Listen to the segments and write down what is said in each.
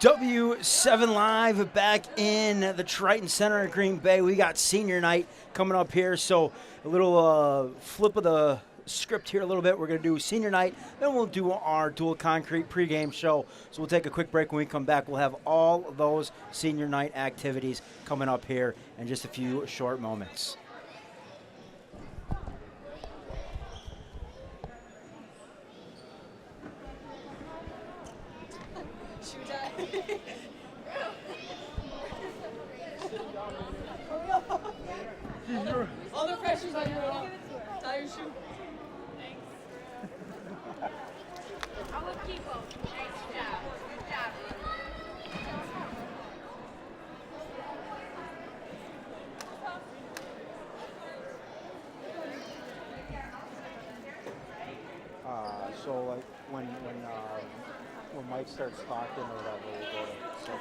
W7 Live back in the Triton Center in Green Bay. We got senior night coming up here, so a little flip of the script here a little bit. We're going to do senior night, then we'll do our dual concrete pregame show. So we'll take a quick break. When we come back, we'll have all of those senior night activities coming up here in just a few short moments. All the pressure's on your tie your shoe. Thanks. I will keep them. Nice job. Good job. So like when Mike starts talking or whatever, we'll go to 6.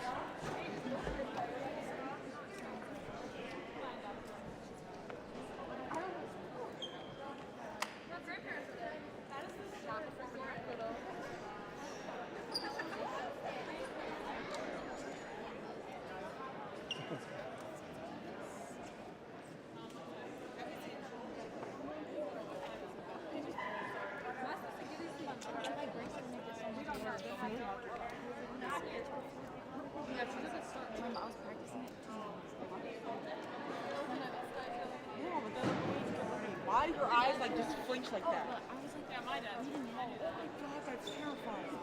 Why do your eyes like just flinch like that? I was like, yeah, my dad. Oh my God, that's terrifying.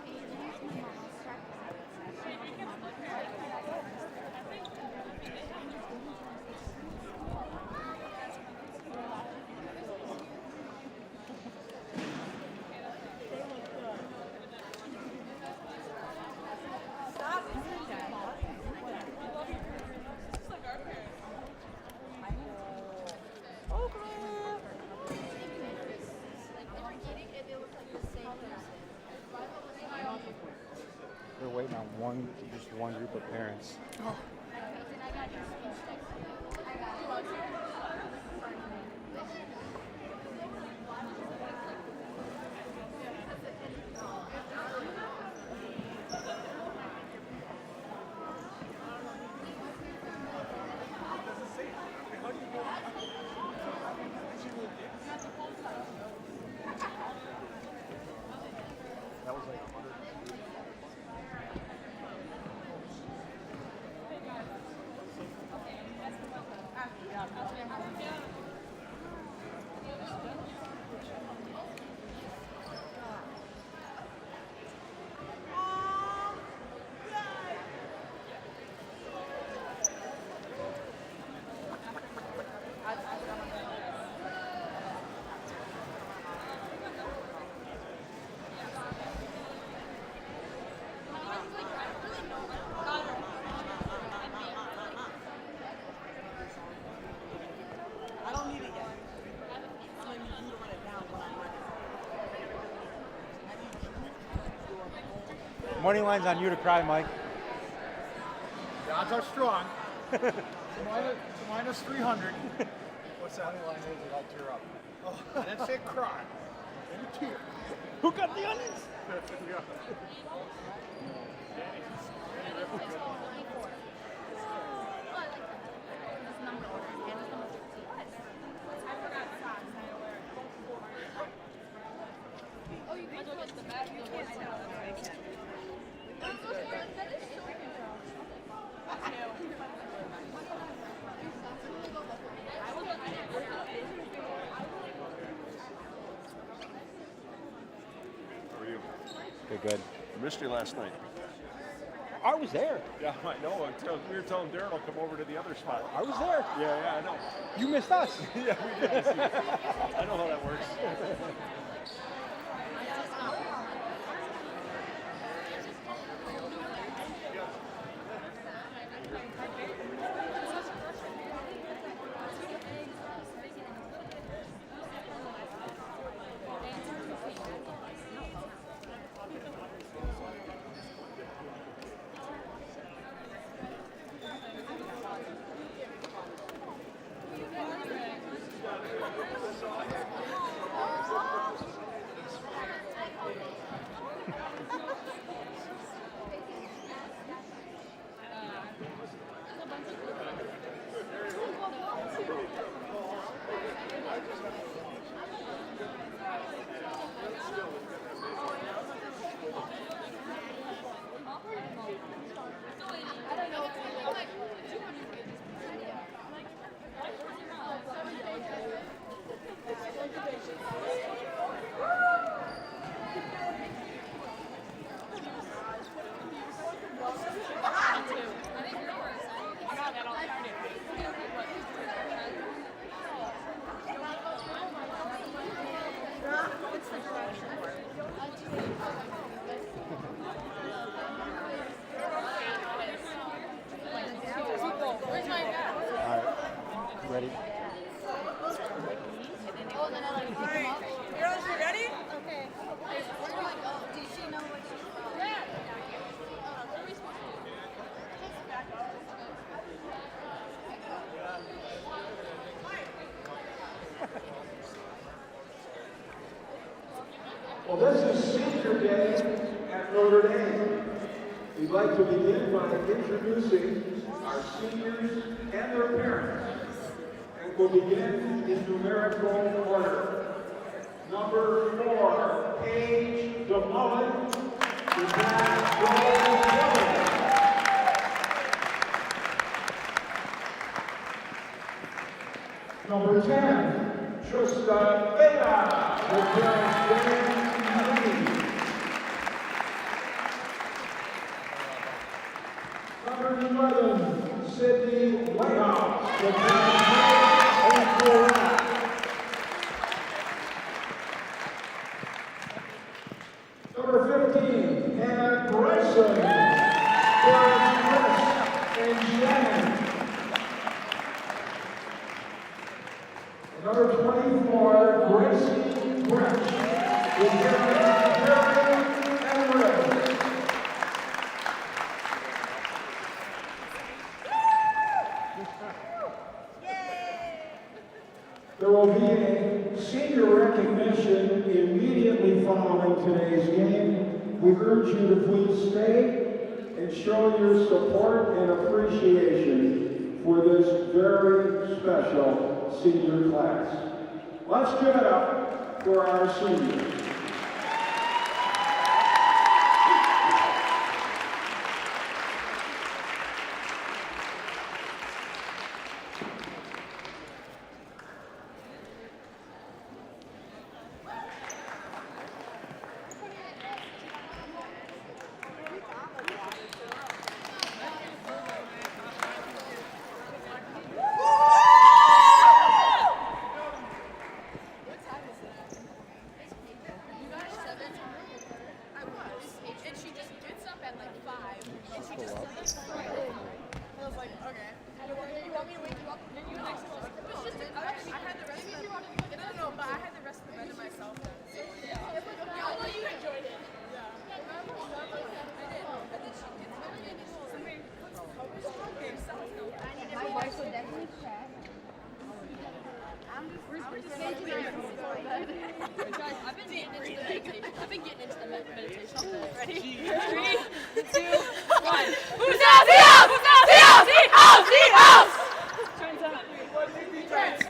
They're waiting on just one group of parents. Oh. That was like 100. I don't need it yet. I'm gonna need you to run it down when I'm ready. Money line's on you to cry, Mike. The odds are strong. minus 300. What's that? Money line is that I'll tear up. Oh, I didn't say cry. And a tear. Who got the onions? Yeah. How are you? Good. I missed you last night. I was there. Yeah, I know. We were telling Darren to come over to the other spot. I was there. Yeah, I know. You missed us. Yeah, we did. I know how that works. Well, this is Senior Day at Notre Dame. We'd like to begin by introducing our seniors and their parents. And we'll begin in numerical order. Number 4, Paige DeMullen. Number 10, Trista Vela. Number 11, Sydney Whitehouse. Number 15, Hannah Bryson. And Shannon. Number 24, Gracie Branch. With Jerry and Rick. There will be a senior recognition immediately following today's game. We urge you to please stay and show your support and appreciation for this very special senior class. Let's give it up for our seniors. I've been getting into the meditation. Ready? 3, 2, 1. Who's out? See out! Who's out? See out! See out! See out! Turns out. Turns.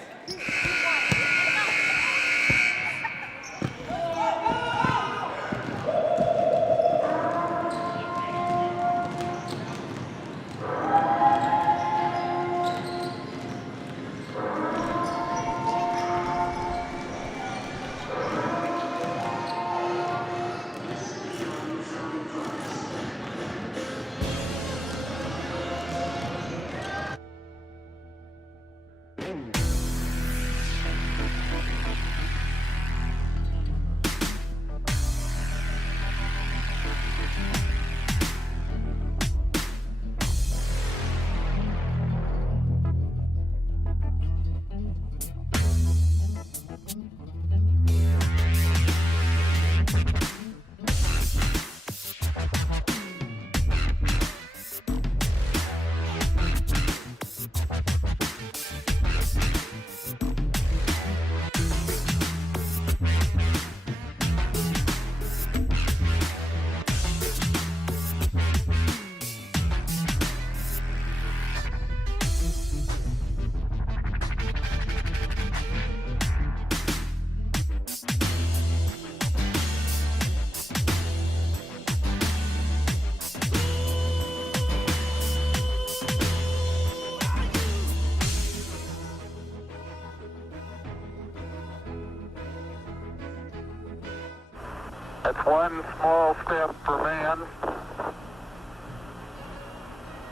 It's one small step for man,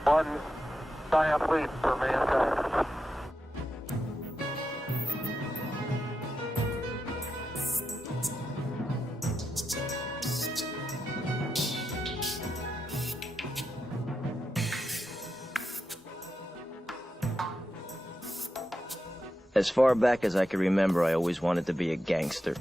one giant leap for mankind. As far back as I can remember, I always wanted to be a gangster.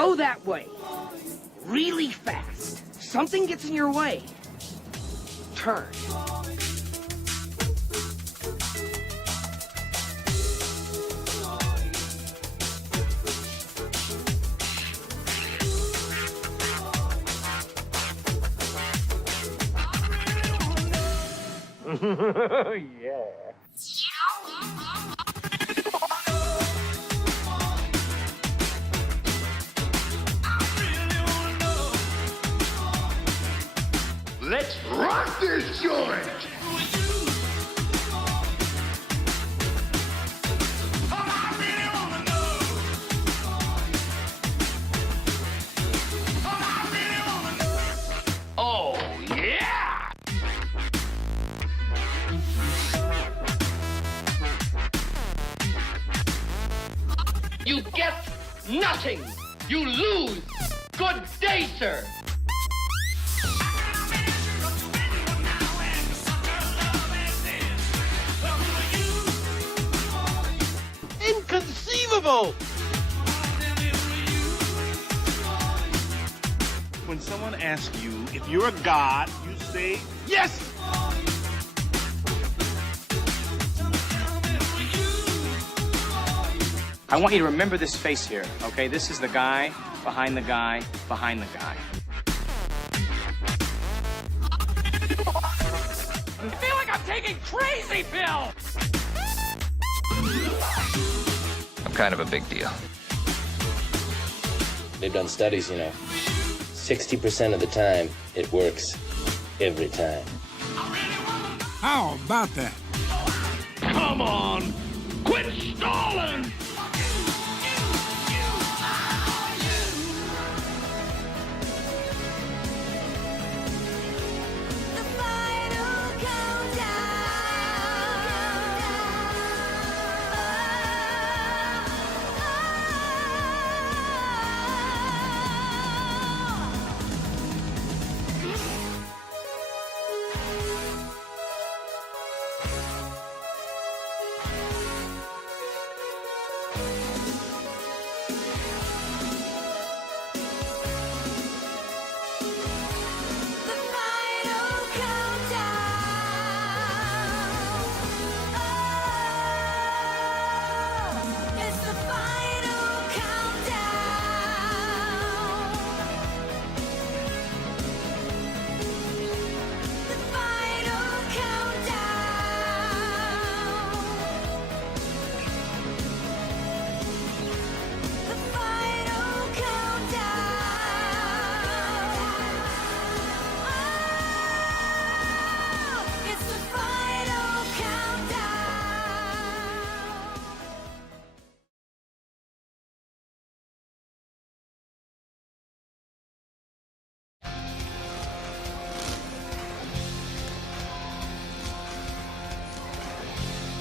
Go that way. Really fast. Something gets in your way. Turn. Yeah. Let's rock this joint! Oh, yeah! You get nothing! You lose! Good day, sir! Inconceivable! When someone asks you if you're a god, you say yes! I want you to remember this face here, okay? This is the guy behind the guy behind the guy. I feel like I'm taking crazy pills! I'm kind of a big deal. They've done studies, 60% of the time, it works every time. How about that? Come on! Quit stalling!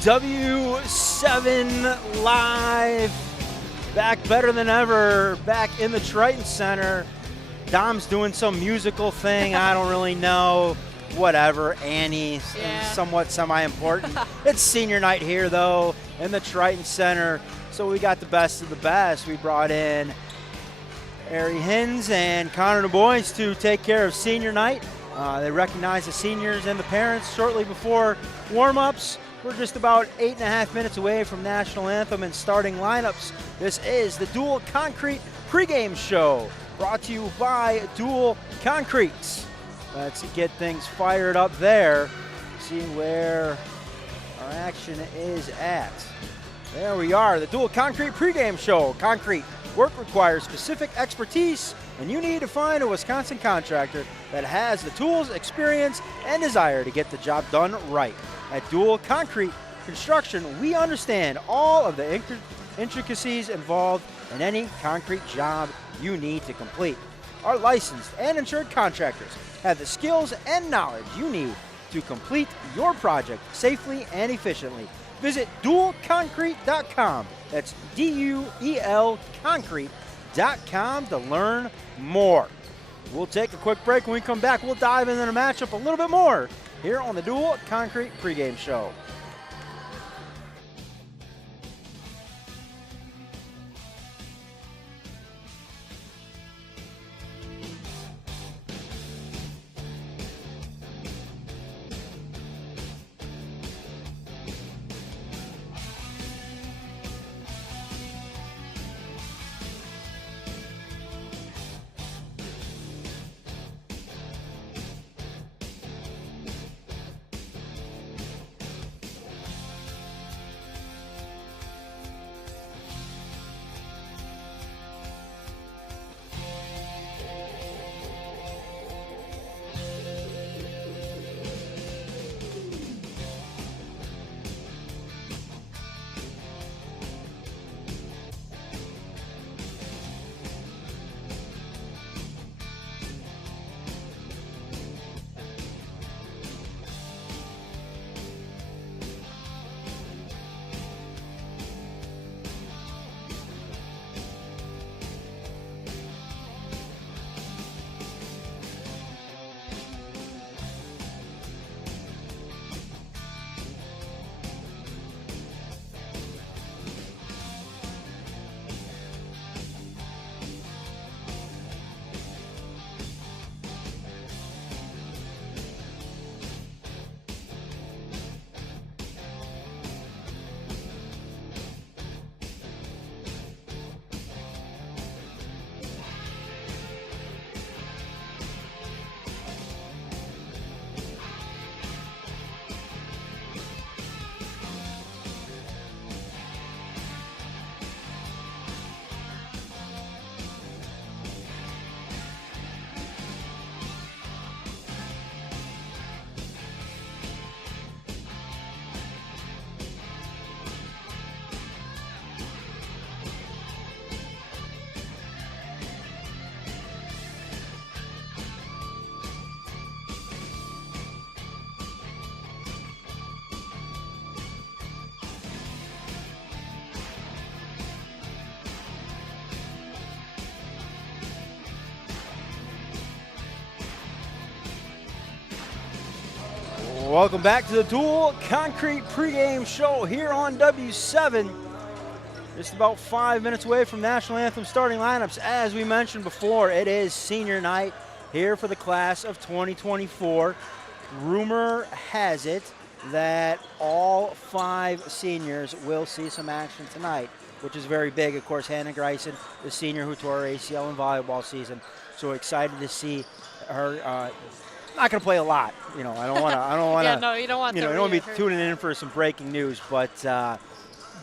W7 Live, back better than ever, back in the Triton Center. Dom's doing some musical thing, I don't really know, whatever, Annie, somewhat semi-important. It's senior night here, though, in the Triton Center, so we got the best of the best. We brought in Ari Hins and Connor Du Bois to take care of senior night. They recognize the seniors and the parents shortly before warm-ups. We're just about 8.5 minutes away from national anthem and starting lineups. This is the Dual Concrete pregame show, brought to you by Dual Concrete. Let's get things fired up there, see where our action is at. There we are, the Dual Concrete pregame show. Concrete work requires specific expertise, and you need to find a Wisconsin contractor that has the tools, experience, and desire to get the job done right. At Dual Concrete Construction, we understand all of the intricacies involved in any concrete job you need to complete. Our licensed and insured contractors have the skills and knowledge you need to complete your project safely and efficiently. Visit dualconcrete.com. That's D-U-E-L concrete.com to learn more. We'll take a quick break. When we come back, we'll dive into the matchup a little bit more here on the Dual Concrete pregame show. Welcome back to the Dual Concrete pregame show here on W7. Just about 5 minutes away from National Anthem starting lineups. As we mentioned before, it is senior night here for the class of 2024. Rumor has it that all 5 seniors will see some action tonight, which is very big. Of course, Hannah Greisen, the senior who tore her ACL in volleyball season. So excited to see her. Not going to play a lot, I don't want to. Yeah, no, you don't want. You don't want to be tuning in for some breaking news, but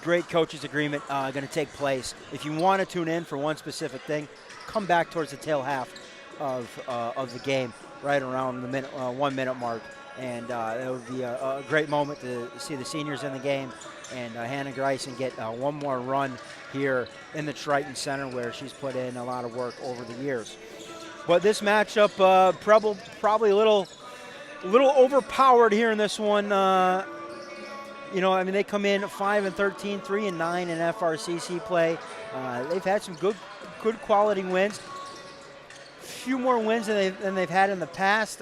great coaches agreement going to take place. If you want to tune in for one specific thing, come back towards the tail half of the game, right around the 1 minute mark, and it would be a great moment to see the seniors in the game and Hannah Greisen get one more run here in the Triton Center, where she's put in a lot of work over the years. But this matchup, Preble probably a little overpowered here in this one. They come in 5-13, 3-9 in FRCC play. They've had some good quality wins. Few more wins than they've had in the past.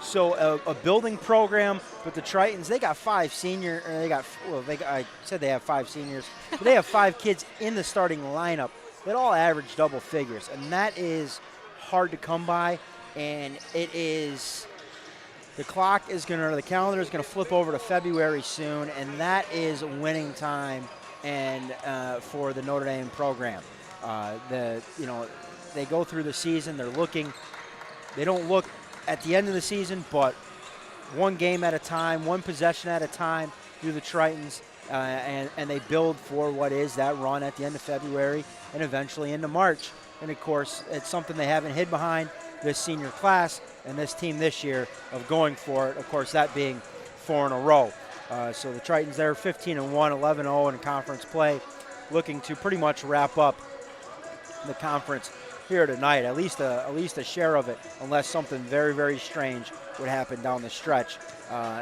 So a building program. But the Tritons, they got 5 senior. I said they have 5 seniors, but they have 5 kids in the starting lineup that all average double figures, and that is hard to come by. And it is. The calendar is going to flip over to February soon, and that is winning time and for the Notre Dame program. They go through the season. They don't look at the end of the season, but one game at a time, one possession at a time through the Tritons, and they build for what is that run at the end of February and eventually into March. And, of course, it's something they haven't hid behind, this senior class and this team this year, of going for it, of course, that being 4 in a row. So the Tritons, they're 15-1, 11-0 in conference play, looking to pretty much wrap up the conference here tonight, at least a share of it, unless something very, very strange would happen down the stretch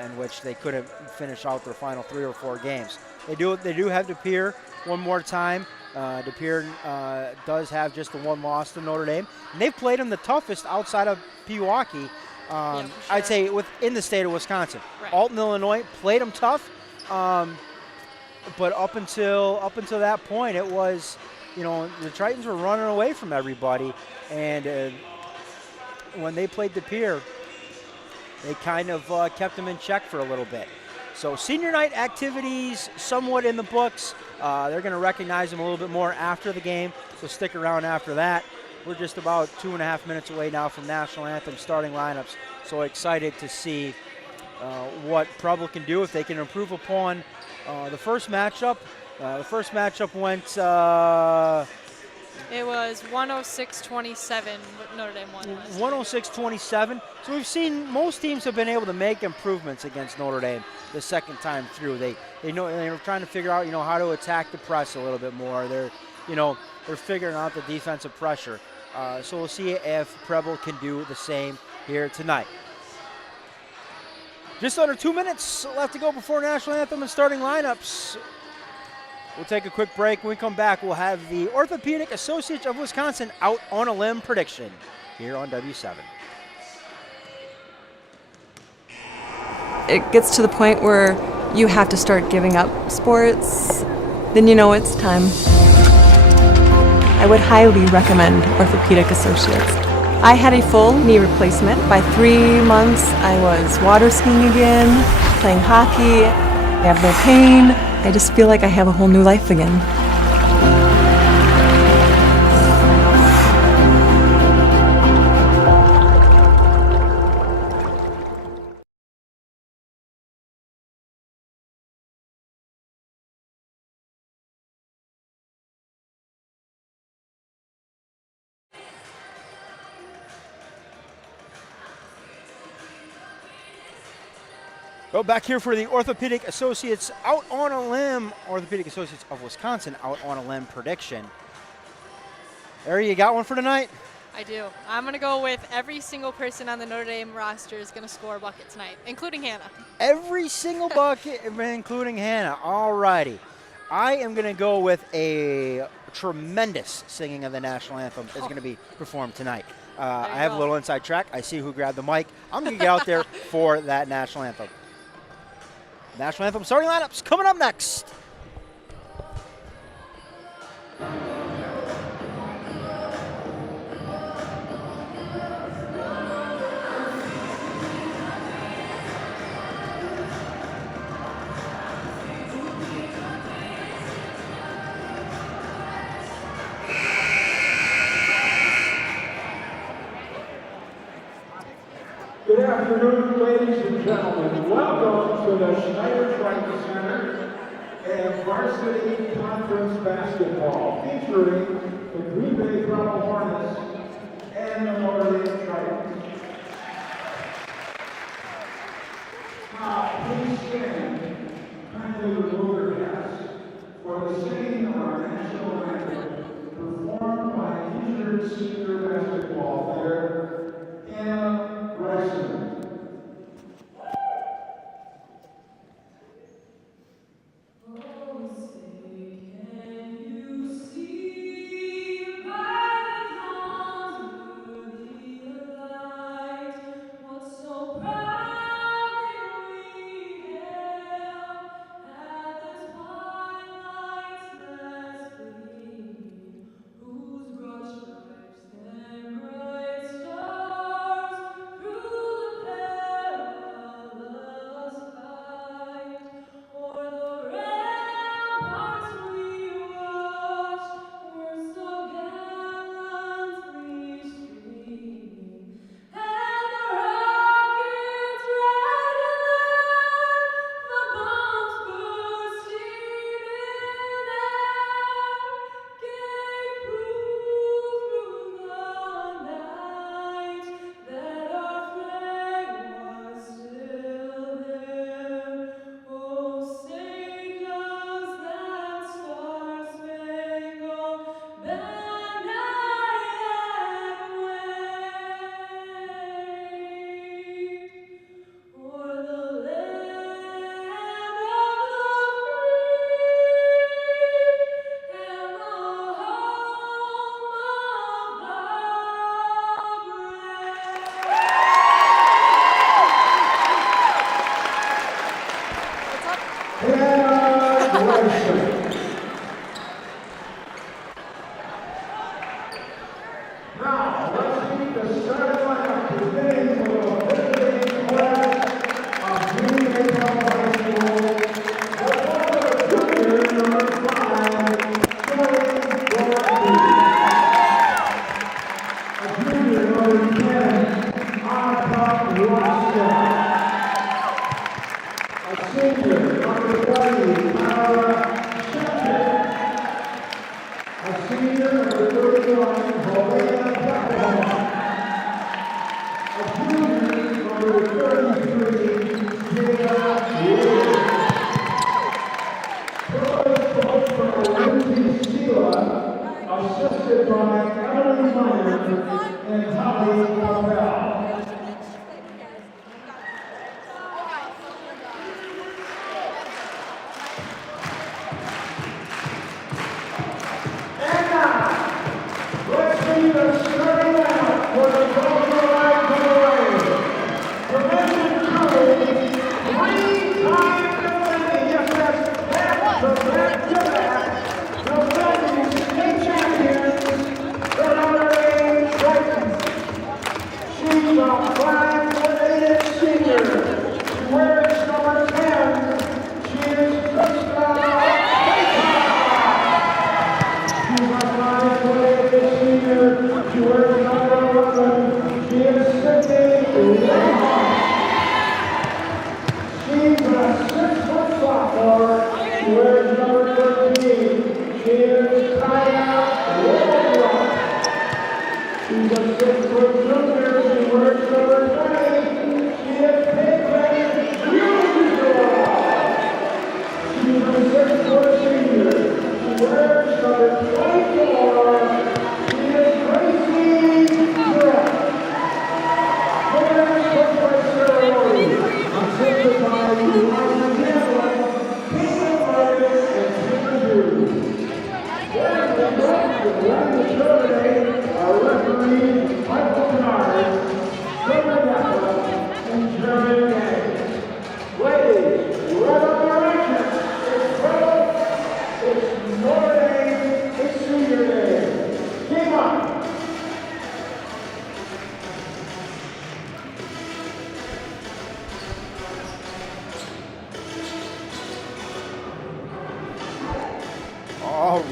in which they couldn't finish out their final 3 or 4 games. They do have De Pere one more time. De Pere does have just the 1 loss to Notre Dame, and they've played them the toughest outside of Pewaukee. Sure. I'd say within the state of Wisconsin. Right. Alton, Illinois played them tough, but up until that point, it was, the Tritons were running away from everybody, and when they played De Pere, they kind of kept them in check for a little bit. So senior night activities somewhat in the books. They're going to recognize them a little bit more after the game, so stick around after that. We're just about 2.5 minutes away now from National Anthem starting lineups, so excited to see what Preble can do if they can improve upon the first matchup. The first matchup went... it was 106-27, but Notre Dame won. 106-27. So we've seen most teams have been able to make improvements against Notre Dame the second time through. They know they're trying to figure out how to attack the press a little bit more. They're figuring out the defensive pressure. So we'll see if Preble can do the same here tonight. Just under 2 minutes left to go before National Anthem and starting lineups. We'll take a quick break. When we come back, we'll have the Orthopedic Associates of Wisconsin out on a limb prediction here on W7. It gets to the point where you have to start giving up sports, then it's time. I would highly recommend Orthopedic Associates. I had a full knee replacement. By 3 months, I was water skiing again, playing hockey. I have no pain. I just feel like I have a whole new life again. Go back here for the Orthopedic Associates out on a limb. Orthopedic Associates of Wisconsin out on a limb prediction. Ari, you got one for tonight? I do. I'm going to go with every single person on the Notre Dame roster is going to score a bucket tonight, including Hannah. Every single bucket, including Hannah. All righty. I am going to go with a tremendous singing of the national anthem is going to be performed tonight. I have a little inside track. I see who grabbed the mic. I'm going to get out there for that national anthem. National anthem starting lineups coming up next. Good afternoon, ladies and gentlemen. Welcome to the Triton Center and Varsity Conference Basketball, featuring the Green Bay Preble Hornets and the Notre Tritons. Now, please stand, kindly remove your hats for the singing of our national anthem, performed by injured senior basketball player Anna Bryson. Whose broad stripes and bright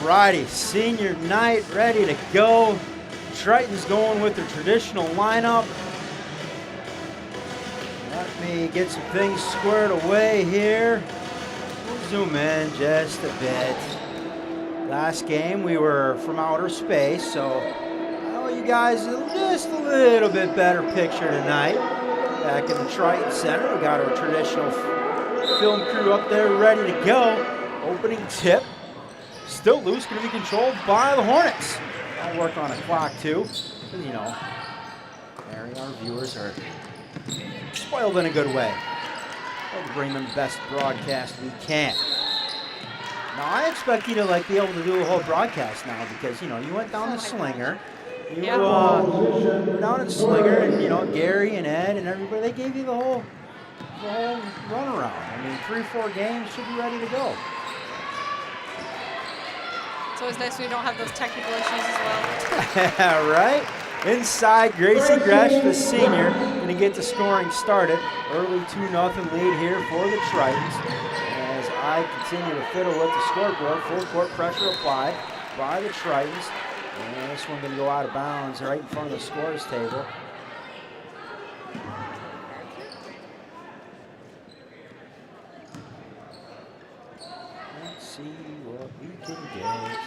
Alrighty, senior night ready to go. Triton's going with their traditional lineup. Let me get some things squared away here. We'll zoom in just a bit. Last game we were from outer space, so I'll you guys just a little bit better picture tonight. Back in the Triton Center, we got our traditional film crew up there ready to go. Opening tip. Still loose, going to be controlled by the Hornets. I'll work on a clock too, because you know, our viewers are spoiled in a good way. We'll bring them the best broadcast we can. Now I expect you to be able to do a whole broadcast now, because you know you went down the Slinger. You were down in Slinger, and you know Gary and Ed and everybody, they gave you the whole runaround. I mean, 3-4 games should be ready to go. It's always nice when you don't have those technical issues as well. Right? Inside, Gracie Gresh, the senior, going to get the scoring started. Early 2-0 lead here for the Tritons. As I continue to fiddle with the scoreboard, full court pressure applied by the Tritons. And this one going to go out of bounds right in front of the scorers table. Let's see what we can get.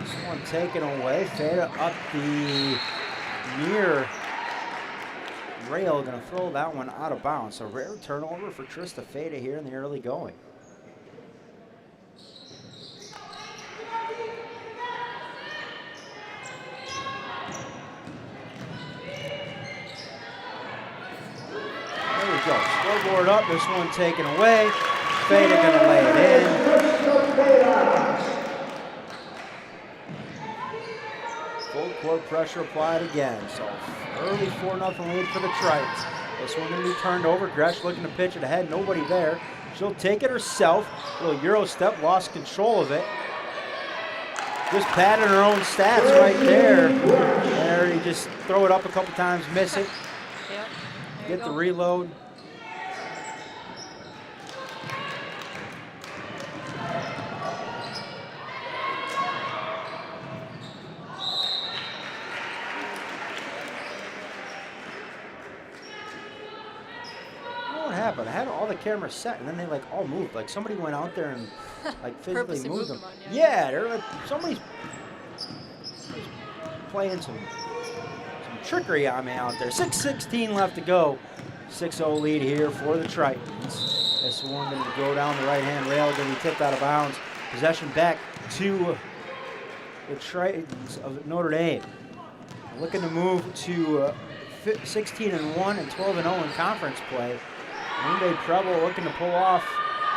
This one taken away. Feta up the near rail, going to throw that one out of bounds. So rare turnover for Trista Feta here in the early going. There we go. Scoreboard up. This one taken away. Feta going to lay it in. Full court pressure applied again. So early 4-0 lead for the Tritons. This one going to be turned over. Gresh looking to pitch it ahead. Nobody there. She'll take it herself. A little Euro step. Lost control of it. Just padding her own stats right there. There, you just throw it up a couple times, miss it. Yep. Get the reload. What happened? I had all the cameras set, and then they all moved. Like somebody went out there and physically moved them. Yeah, they're somebody's playing some trickery on me out there. 6:16 left to go. 6-0 lead here for the Tritons. This one going to go down the right-hand rail, going to be tipped out of bounds. Possession back to the Tritons of Notre Dame. Looking to move to 16-1 and 12-0 in conference play. Green Bay Preble looking to pull off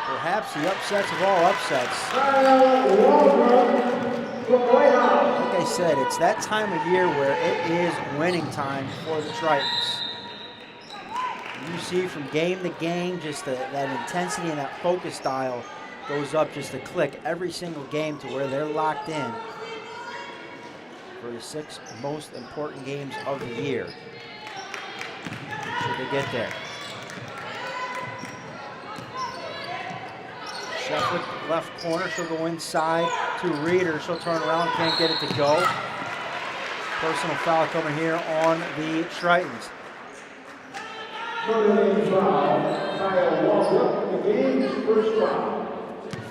perhaps the upsets of all upsets. Like I said, it's that time of year where it is winning time for the Tritons. You see from game to game, just that intensity and that focus style goes up just a click every single game to where they're locked in for the 6 most important games of the year. Should they get there? Sheffield left corner, she'll go inside to Reeder. She'll turn around, can't get it to go. Personal foul coming here on the Tritons.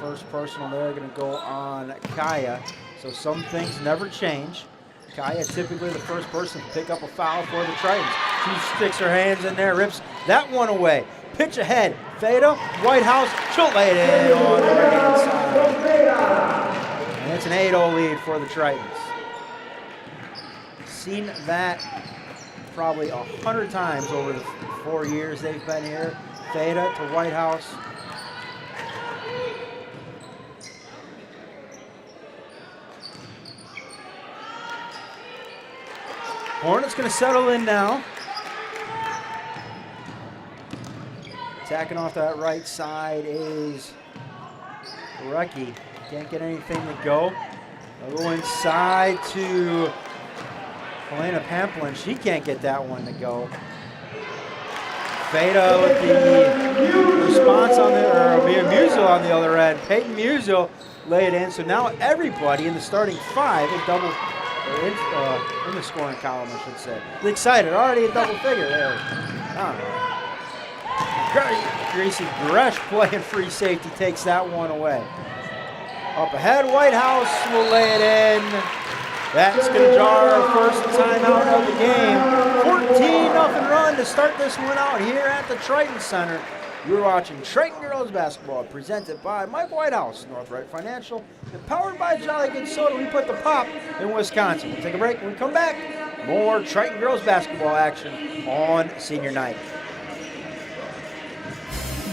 First personal there, going to go on Kaya. So some things never change. Kaya typically the first person to pick up a foul for the Tritons. She sticks her hands in there, rips that one away. Pitch ahead, Feta, Whitehouse, she'll lay it in on the right-hand side. And it's an 8-0 lead for the Tritons. Seen that probably 100 times over the 4 years they've been here. Feta to Whitehouse. Hornets going to settle in now. Attacking off that right side is Recchi. Can't get anything to go. They'll go inside to Helena Pamplin, she can't get that one to go. Feta with the response on the, or Musil on the other end. Peyton Musil laid in, so now everybody in the starting 5 in double, in the scoring column, I should say. Excited, already a double figure there. Gracie Gresh playing free safety takes that one away. Up ahead, Whitehouse will lay it in. That's going to jar our first timeout of the game. 14-0 run to start this one out here at the Triton Center. You're watching Triton Girls Basketball, presented by Mike Whitehouse, NORTHRIGHT Financial, and powered by Jolly Good Soda. We put the pop in Wisconsin. We'll take a break. When we come back, more Triton Girls Basketball action on senior night.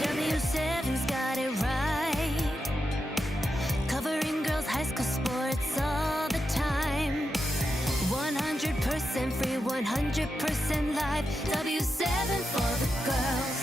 W7's got it right, covering girls' high school sports all the time. 100% free, 100% live. W7 for the girls.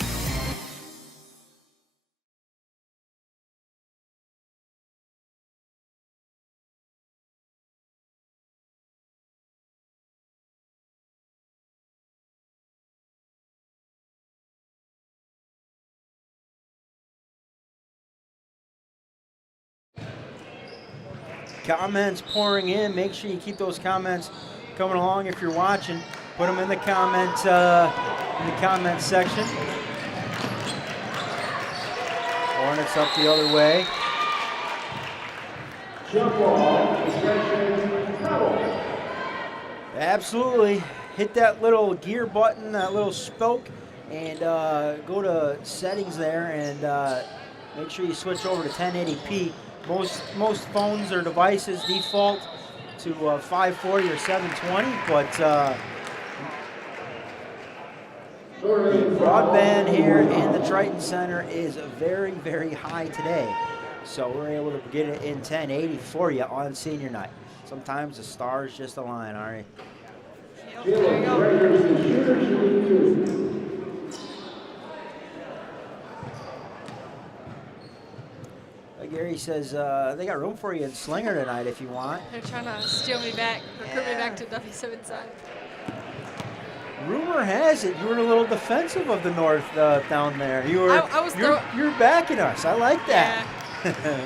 Comments pouring in. Make sure you keep those comments coming along if you're watching. Put them in the comment section. Hornets up the other way. Absolutely. Hit that little gear button, that little spoke, and go to settings there and make sure you switch over to 1080p. Most phones or devices default to 540 or 720, but the broadband here in the Triton Center is very, very high today. So we're able to get it in 1080 for you on senior night. Sometimes the stars just align, all right? There you go. Gary says they got room for you in Slinger tonight if you want. They're trying to steal me back, recruit me back to W7 side. Rumor has it you were a little defensive of the North down there. You were. You're backing us. I like that. Yeah.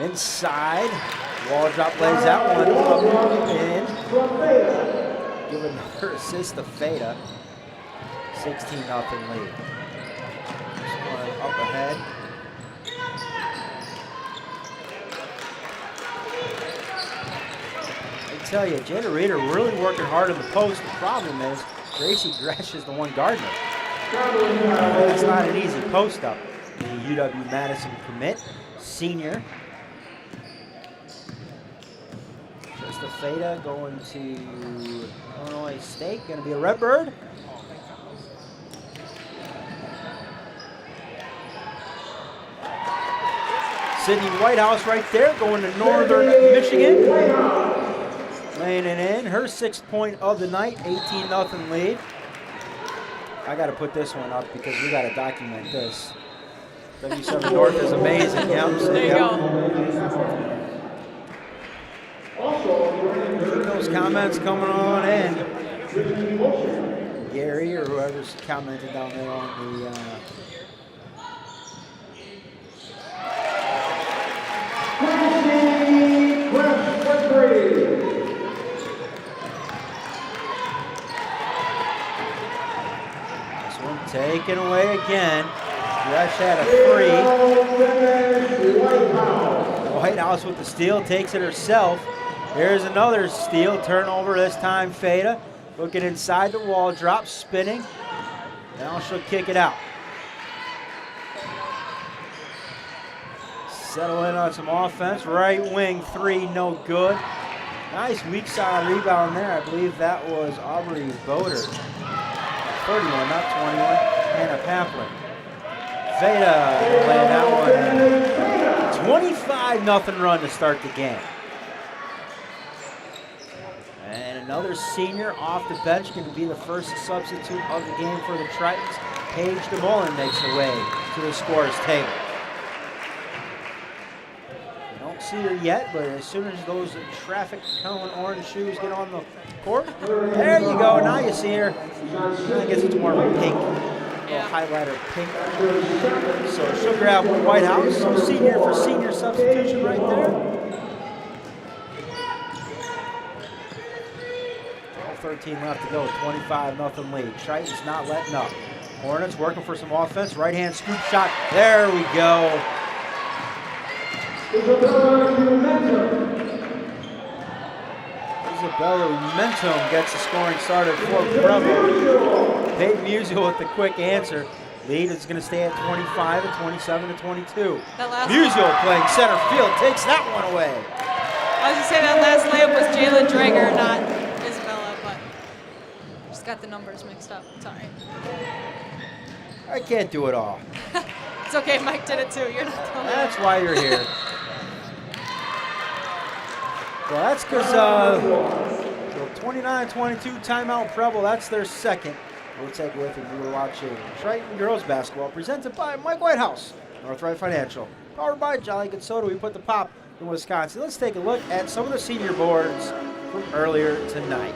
Inside, wall drop lays that one up in. Give another assist to Feta. 16-0 lead. Up ahead. I tell you, Jada Reeder really working hard in the post. The problem is Gracie Gresh is the one guarding it. It's not an easy post up. The UW-Madison commit, senior. Just a Feta going to Illinois State. Going to be a Redbird. Sydney Whitehouse right there going to Northern Michigan. Laying it in. Her 6th point of the night, 18-0 lead. I got to put this one up because we got to document this. W7 North is amazing. Yep. There you go. Keep those comments coming on in. Gary or whoever's commented down there on the... This one taken away again. Gresh had a free. Whitehouse with the steal, takes it herself. Here's another steal, turnover this time Feta. Looking inside the wall, drop, spinning. Now she'll kick it out. Settle in on some offense. Right wing three, no good. Nice weak side rebound there. I believe that was Aubrey Boder. 31, not 21. Hannah Pamplin. Feta playing that one. 25-0 run to start the game. And another senior off the bench, going to be the first substitute of the game for the Tritons. Paige DeMolin makes her way to the scorer's table. Don't see her yet, but as soon as those traffic cone orange shoes get on the court, there you go. Now you see her. I guess it's more of a pink, little highlighter pink. So she'll grab Whitehouse. So senior for senior substitution right there. 13 left to go, 25-0 lead. Triton's not letting up. Hornets working for some offense. Right-hand scoop shot. There we go. Isabella Momentum gets the scoring started for Preble. Peyton Musial with the quick answer. Lead is going to stay at 25 and 27 to 22. Musial playing center field takes that one away. I was going to say that last layup was Jalen Drager, not Isabella, but just got the numbers mixed up. Sorry. I can't do it all. It's okay, Mike did it too. You're not the only That's why you're here. Well, that's because 29-22 timeout Preble. That's their second. We'll take with them. We're watching Triton Girls Basketball presented by Mike Whitehouse, NORTHRIGHT Financial. Powered by Jolly Good Soda. We put the pop in Wisconsin. Let's take a look at some of the senior boards from earlier tonight.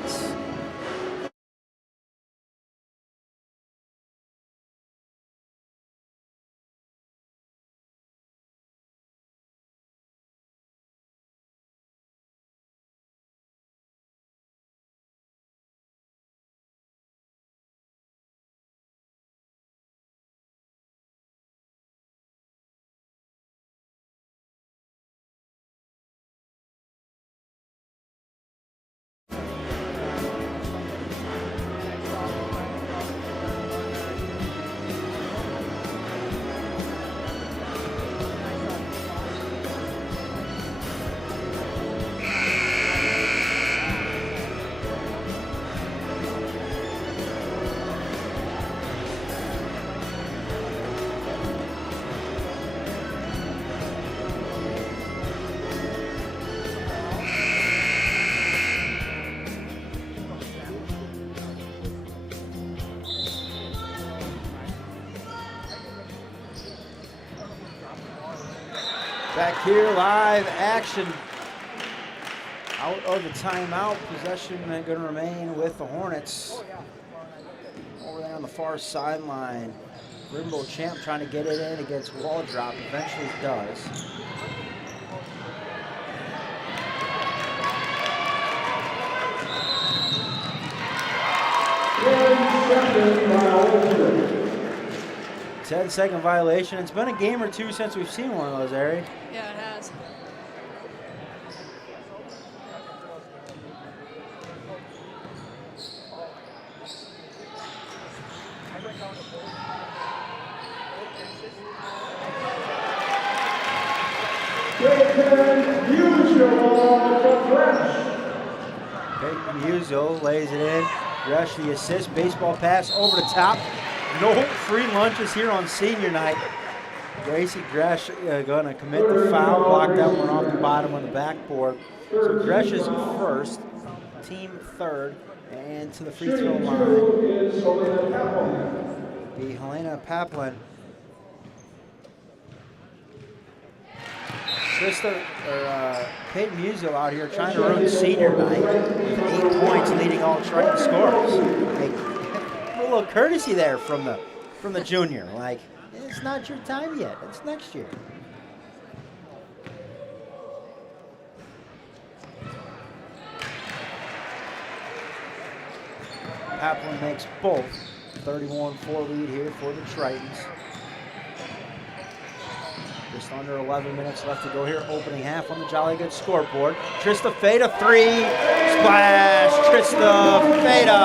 Back here, live action. Out of the timeout, possession going to remain with the Hornets. Over there on the far sideline, Rainbow Champ trying to get it in against wall drop. Eventually does. Violation. 10-second violation. It's been a game or two since we've seen one of those, Ari. Yeah, it has. Peyton Musial lays it in. Gresh the assist. Baseball pass over the top. No free lunches here on senior night. Gracie Gresh going to commit the foul. Block that one off the bottom of the backboard. So Gresh is first, team third, and to the free throw line. Be Helena Paplin. Peyton Musial out here trying to run senior night with 8 points, leading all Triton scorers. Hey, a little courtesy there from the junior. Like, it's not your time yet. It's next year. Paplin makes both. 31-4 lead here for the Tritons. Just under 11 minutes left to go here. Opening half on the Jolly Good scoreboard. Trista Feda, three. Splash. Trista Feda.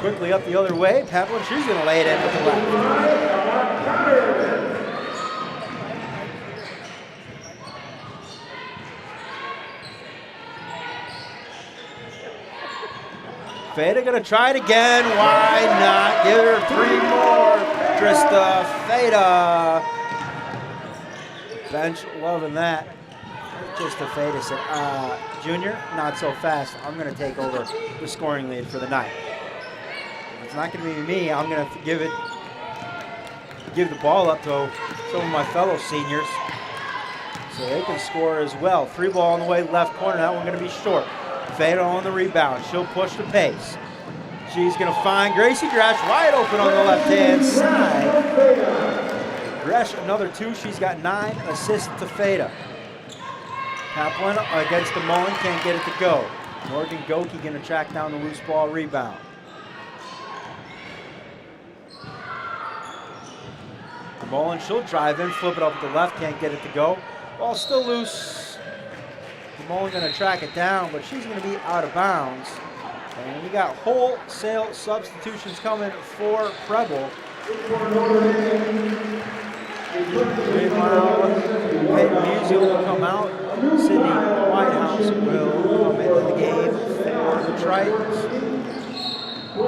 Quickly up the other way. Paplin, she's going to lay it in with the left. Feda going to try it again. Why not? Give her 3 more. Trista Feda. Bench loving that. Trista Feda said, Junior, not so fast. I'm going to take over the scoring lead for the night. If it's not going to be me, I'm going to give the ball up to some of my fellow seniors. So they can score as well. Free ball on the way, left corner. That one going to be short. Feda on the rebound. She'll push the pace. She's going to find Gracie Gresh wide open on the left-hand side. Gresh, another 2. She's got 9 assists to Feda. Kaplan against the Mullen, can't get it to go. Morgan Goki going to track down the loose ball rebound. Mullen, she'll drive in, flip it up to the left, can't get it to go. Ball still loose. Mullen going to track it down, but she's going to be out of bounds. And we got wholesale substitutions coming for Preble. Meanwhile, Peyton Musial will come out. Sydney Whitehouse will come into the game for the Tritons. 9-6.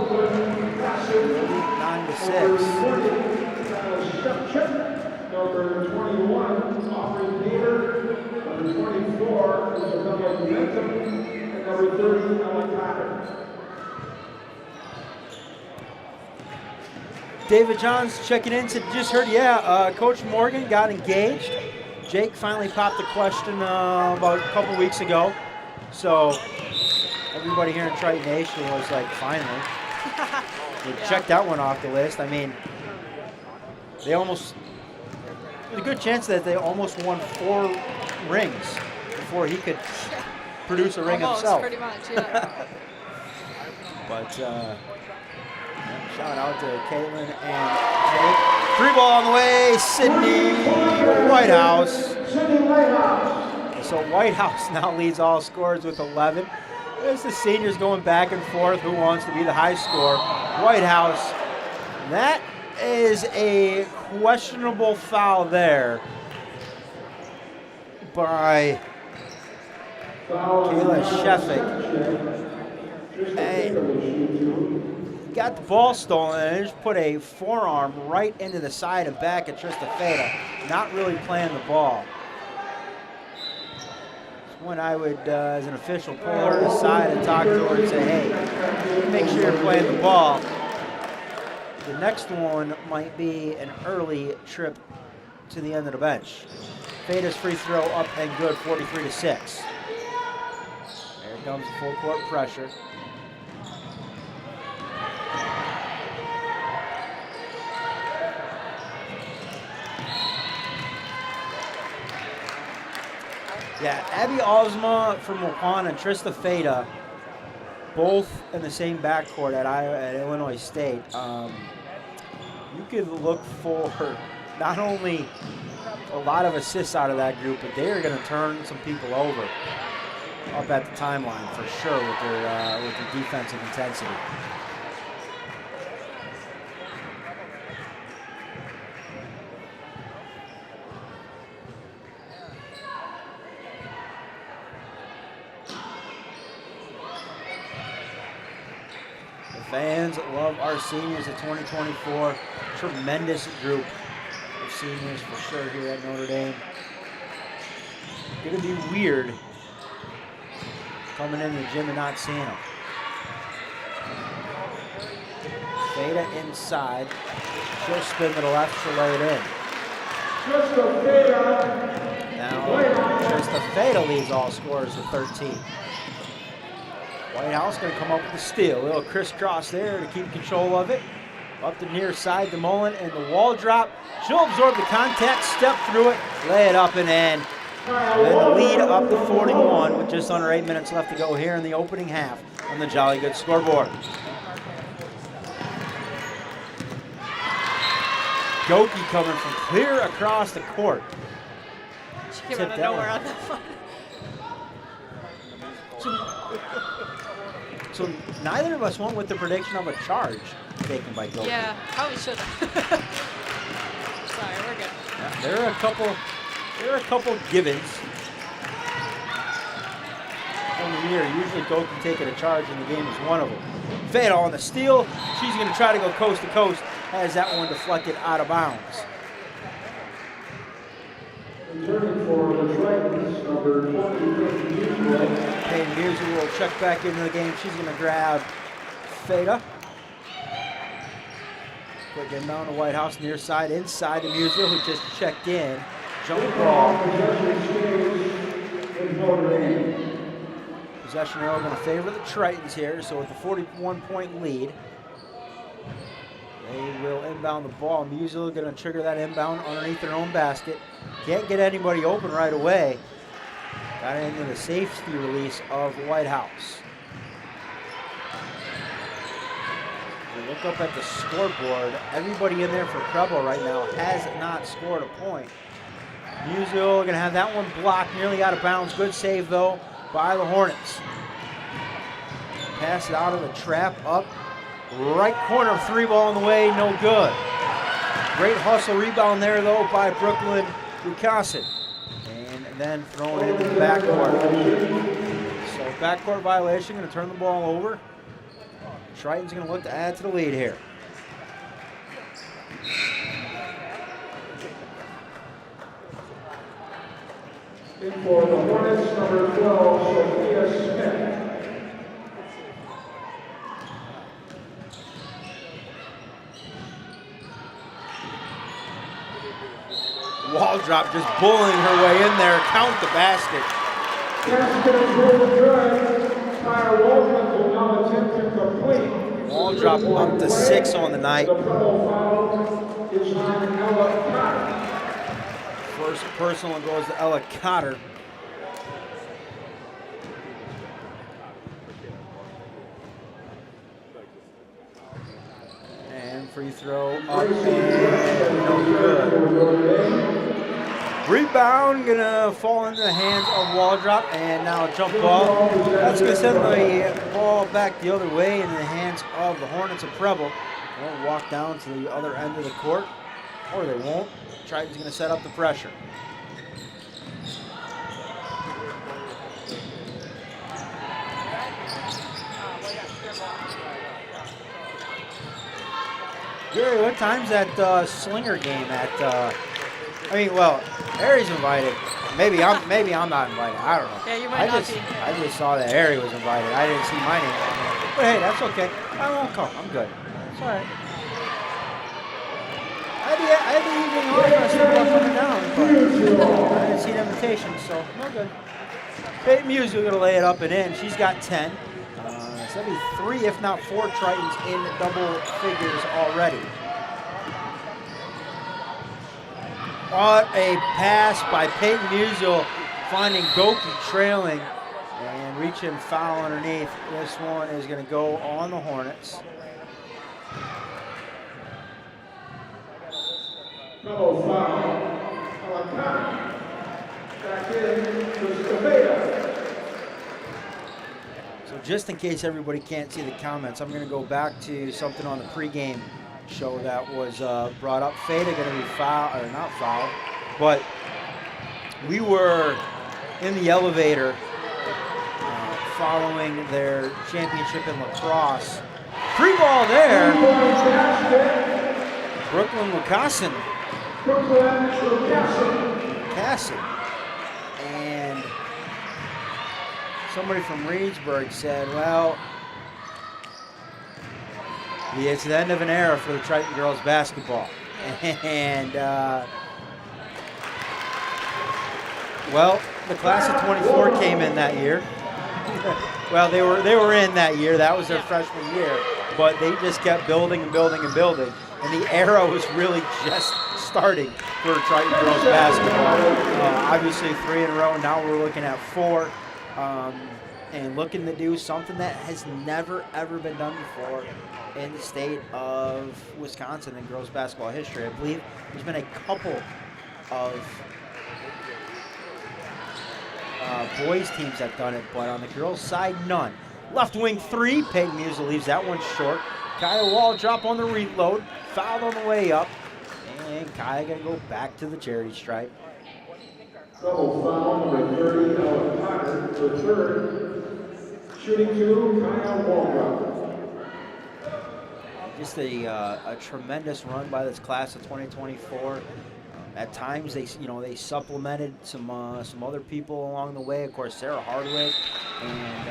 Number 21, Aubrey Peter. Number 24 is Anthem. And number 30, Ellen Cotter. David Johns checking in, said, just heard, Coach Morgan got engaged. Jake finally popped the question about a couple weeks ago. So everybody here in Triton Nation was like, finally. They checked that one off the list. I mean, there's a good chance that they almost won 4 rings before he could produce a ring himself. Pretty much, yeah. But shout out to Caitlin and Jake. 3 ball on the way, Sydney Whitehouse. So Whitehouse now leads all scorers with 11. There's the seniors going back and forth. Who wants to be the high scorer? Whitehouse. That is a questionable foul there by Kayla Sheffick. And got the ball stolen and just put a forearm right into the side and back of Trista Feda, not really playing the ball. It's when I would, as an official, pull her aside and talk to her and say, hey, make sure you're playing the ball. The next one might be an early trip to the end of the bench. Feda's free throw up and good, 43-6. There comes the full court pressure. Yeah, Abby Osma from Waupun and Trista Feda, both in the same backcourt at Illinois State. You could look for not only a lot of assists out of that group, but they are going to turn some people over up at the timeline for sure with their defensive intensity. Fans love our seniors at 2024. Tremendous group of seniors for sure here at Notre Dame. Gonna be weird coming into the gym and not seeing them. Feda inside. She'll spin to the left, she'll lay it in. Now, Trista Feda leads all scorers with 13. Whitehouse going to come up with the steal. A little crisscross there to keep control of it. Up the near side to Mullen and the wall drop. She'll absorb the contact, step through it, lay it up and in. And the lead up to 41 with just under 8 minutes left to go here in the opening half on the Jolly Good scoreboard. Goki coming from clear across the court. She came out of nowhere on that one. So neither of us went with the prediction of a charge taken by Goki. Yeah, probably should have. Sorry, we're good. Yeah, there are a couple givens from the year. Usually Goki taking a charge in the game is one of them. Feda on the steal. She's going to try to go coast to coast. Has that one deflected out of bounds. Returning for the Tritons, number 20. Payne Musial will check back into the game. She's going to grab Feda. Quick inbound to Whitehouse near side, inside to Musial, who just checked in. jump ball. Possession stays with Notre Dame. Possession arrow going to favor the Tritons here, so with a 41-point lead. They will inbound the ball. Musial going to trigger that inbound underneath their own basket. Can't get anybody open right away. Got into the safety release of Whitehouse. We look up at the scoreboard. Everybody in there for Preble right now has not scored a point. Musial going to have that one blocked. Nearly out of bounds. Good save, though, by the Hornets. Pass it out of the trap, up. Right corner, three ball in the way, no good. Great hustle rebound there, though, by Brooklyn Lucassen. And then thrown into the backcourt. So backcourt violation, going to turn the ball over. Triton's going to look to add to the lead here. In for the Hornets, number 12, Sophia Smith. Wall drop, just bullying her way in there. Count the basket. Wall drop up to 6 on the night. First personal goes to Ella Cotter. And free throw up and no good. Rebound gonna fall into the hands of Waldrop, and now a jump ball. That's gonna send the ball back the other way into the hands of the Hornets of Preble. They'll walk down to the other end of the court, or they won't. Triton's gonna set up the pressure. Gary, what time's that Slinger game at? Harry's invited. Maybe I'm not invited. I don't know. Yeah, you might not be. I just saw that Harry was invited. I didn't see my name. But hey, that's okay. I won't come. I'm good. It's all right. I had the evening off when I started coming down, but I didn't see the invitation, so no good. Peyton Musial going to lay it up and in. She's got 10. So that'll be 3, if not 4 Tritons in double figures already. What a pass by Peyton Musial, finding Goki trailing and reaching foul underneath. This one is going to go on the Hornets. Double foul. Back in to Scaveda. So just in case everybody can't see the comments, I'm going to go back to something on the pregame show that was brought up. Feda going to be fouled, or not fouled, but we were in the elevator following their championship in lacrosse. Free ball there. Brooklyn Lucassen. And somebody from Reedsburg said, well, it's the end of an era for the Triton girls basketball. And, the class of 24 came in that year. Well, they were in that year. That was their freshman year. But they just kept building and building and building. And the era was really just starting for Triton girls basketball. Obviously 3 in a row. Now we're looking at 4. And looking to do something that has never, ever been done before in the state of Wisconsin in girls basketball history. I believe there's been a couple of boys teams that have done it, but on the girls' side, none. Left wing 3, Peyton Musial leaves that one short. Kaya Wall drop on the reload, fouled on the way up, and Kaya gonna go back to the charity stripe. Double foul, number 30, Ella Cotter, the third. Shooting 2, Kaya Waldrop. Just a tremendous run by this class of 2024. At times they supplemented some other people along the way. Of course, Sarah Hardwick and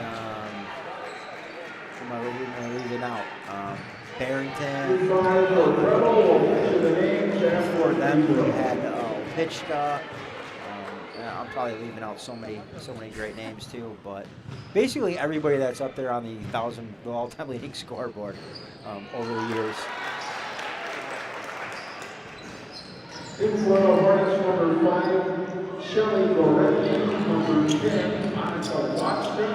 who am I leaving out? Barrington. Before them, we had pitched. I'm probably leaving out so many great names too, but basically everybody that's up there on the all-time leading scoreboard over the years. Inflow Hornets number 5, Shelley Goretti, number 10, Monica Watson,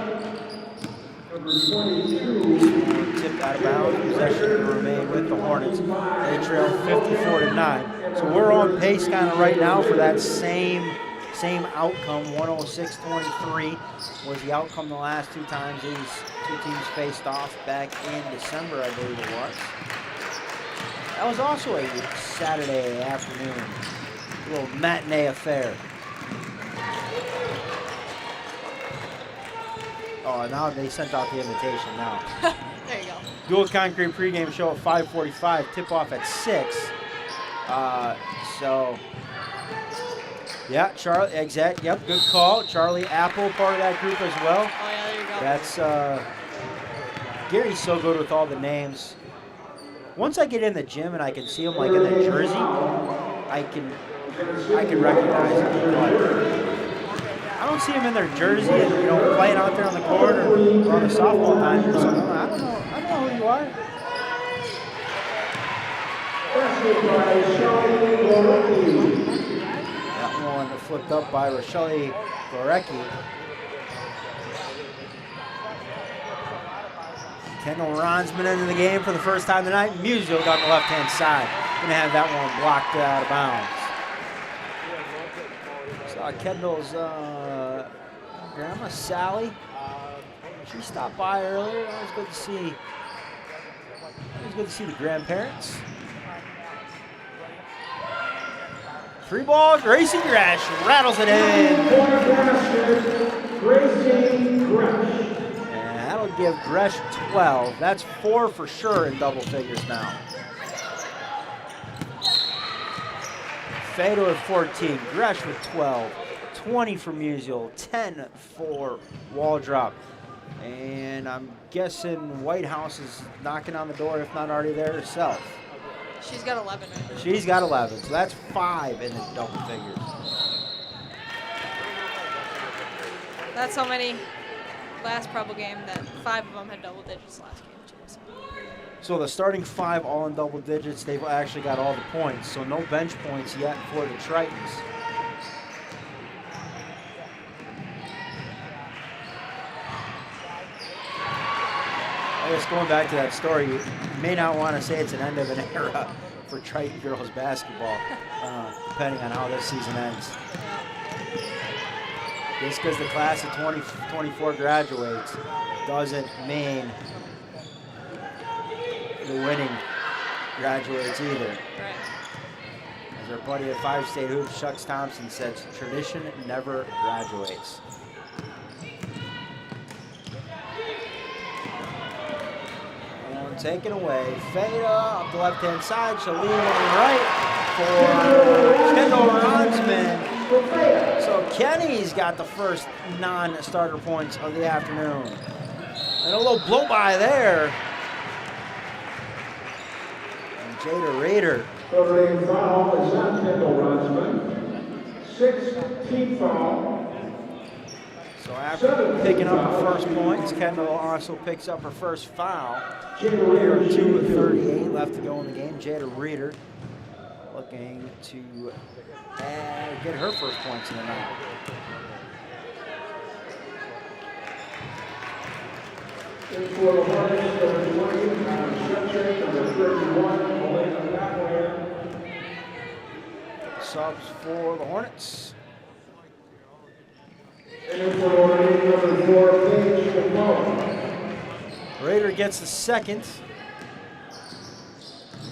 number 22. Tipped out of bounds. Possession will remain with the Hornets. They trail 54-9. So we're on pace kind of right now for that same outcome. 106-23 was the outcome the last two times these two teams faced off back in December, I believe it was. That was also a Saturday afternoon, a little matinee affair. Oh, now they sent out the invitation now. There you go. Dual Concrete pregame show at 5:45, tip-off at 6. Yeah, Charlie, exact, yep, good call. Charlie Apple, part of that group as well. Oh, yeah, there you go. That's, Gary's so good with all the names. Once I get in the gym and I can see them like in their jersey, I can recognize them. But I don't see them in their jersey and, you know, playing out there on the court or on the softball diamond or something. I don't know who you are. That one flipped up by Rochelle Gorecki. Kendall Ronsman into the game for the first time tonight. Musial on the left-hand side. Gonna have that one blocked out of bounds. Saw Kendall's grandma, Sally. She stopped by earlier. It was good to see. It was good to see the grandparents. 3 balls, Gracie Gresh rattles it in. Gracie Gresh. That'll give Gresh 12. That's 4 for sure in double figures now. Fado with 14, Gresh with 12, 20 for Musial, 10 for Waldrop. And I'm guessing Whitehouse is knocking on the door, if not already there herself. She's got 11 right now. She's got 11, so that's 5 in the double figures. That's so many. Last Preble game that 5 of them had double digits last game too. So the starting 5 all in double digits, they've actually got all the points. So no bench points yet for the Tritons. I guess going back to that story, you may not want to say it's an end of an era for Triton girls basketball, depending on how this season ends. Just because the class of 2024 graduates doesn't mean the winning graduates either. Right. As our buddy at 5-State Hoops, Chuck Thompson, says, tradition never graduates. And taken away. Fada up the left-hand side. She'll leave on the right for Kendall Ronsman. So Kenny's got the first non-starter points of the afternoon. And a little blow-by there. And Jada Rader. The foul is on Kendall Ronsman. 6th foul. So after picking up her first points, Kendall also picks up her first foul. There are 2:38 left to go in the game. Jada Reeder looking to get her first points in the night. For the Hornets, number 20, number 31, Elena Packland. Subs for the Hornets. And for the Hornets, number 4, Paige Capone. Raider gets the second.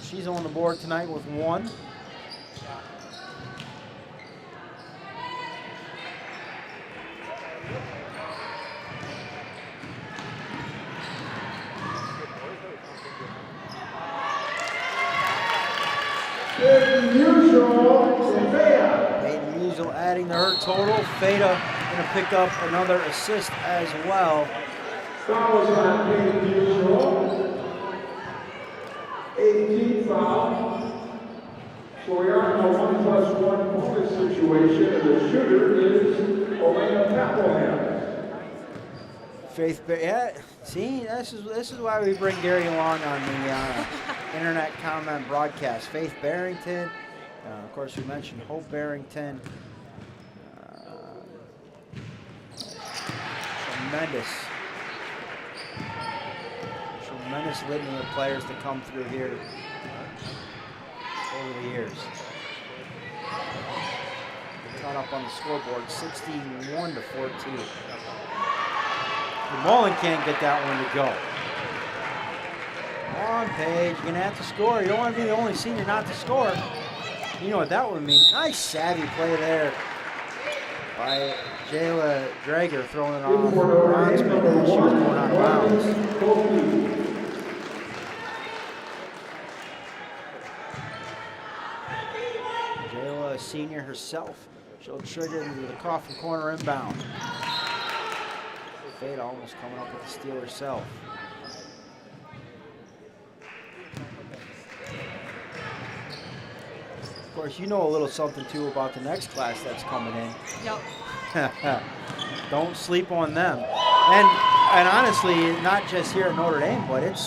She's on the board tonight with 1. Peyton Musial adding to her total. Fada going to pick up another assist as well. Fouls on Peyton Musial. 18th foul. So we are in a 1+1 bonus situation, and the shooter is Elena Papelham. Faith, yeah. See, this is why we bring Gary along on the internet comment broadcast. Faith Barrington, of course, we mentioned Hope Barrington. Tremendous litany of players to come through here over the years. Caught up on the scoreboard, 61-14. Mullen can't get that one to go. Come on, Paige, you're gonna have to score. You don't want to be the only senior not to score. You know what that would mean. Nice savvy play there by Jayla Drager, throwing it off Ronsman as she was going out of bounds. Jayla, a senior herself, she'll trigger into the coffin corner inbound. Fada almost coming up with the steal herself. Of course, you know a little something too about the next class that's coming in. Yep. Don't sleep on them. And honestly, not just here at Notre Dame, but it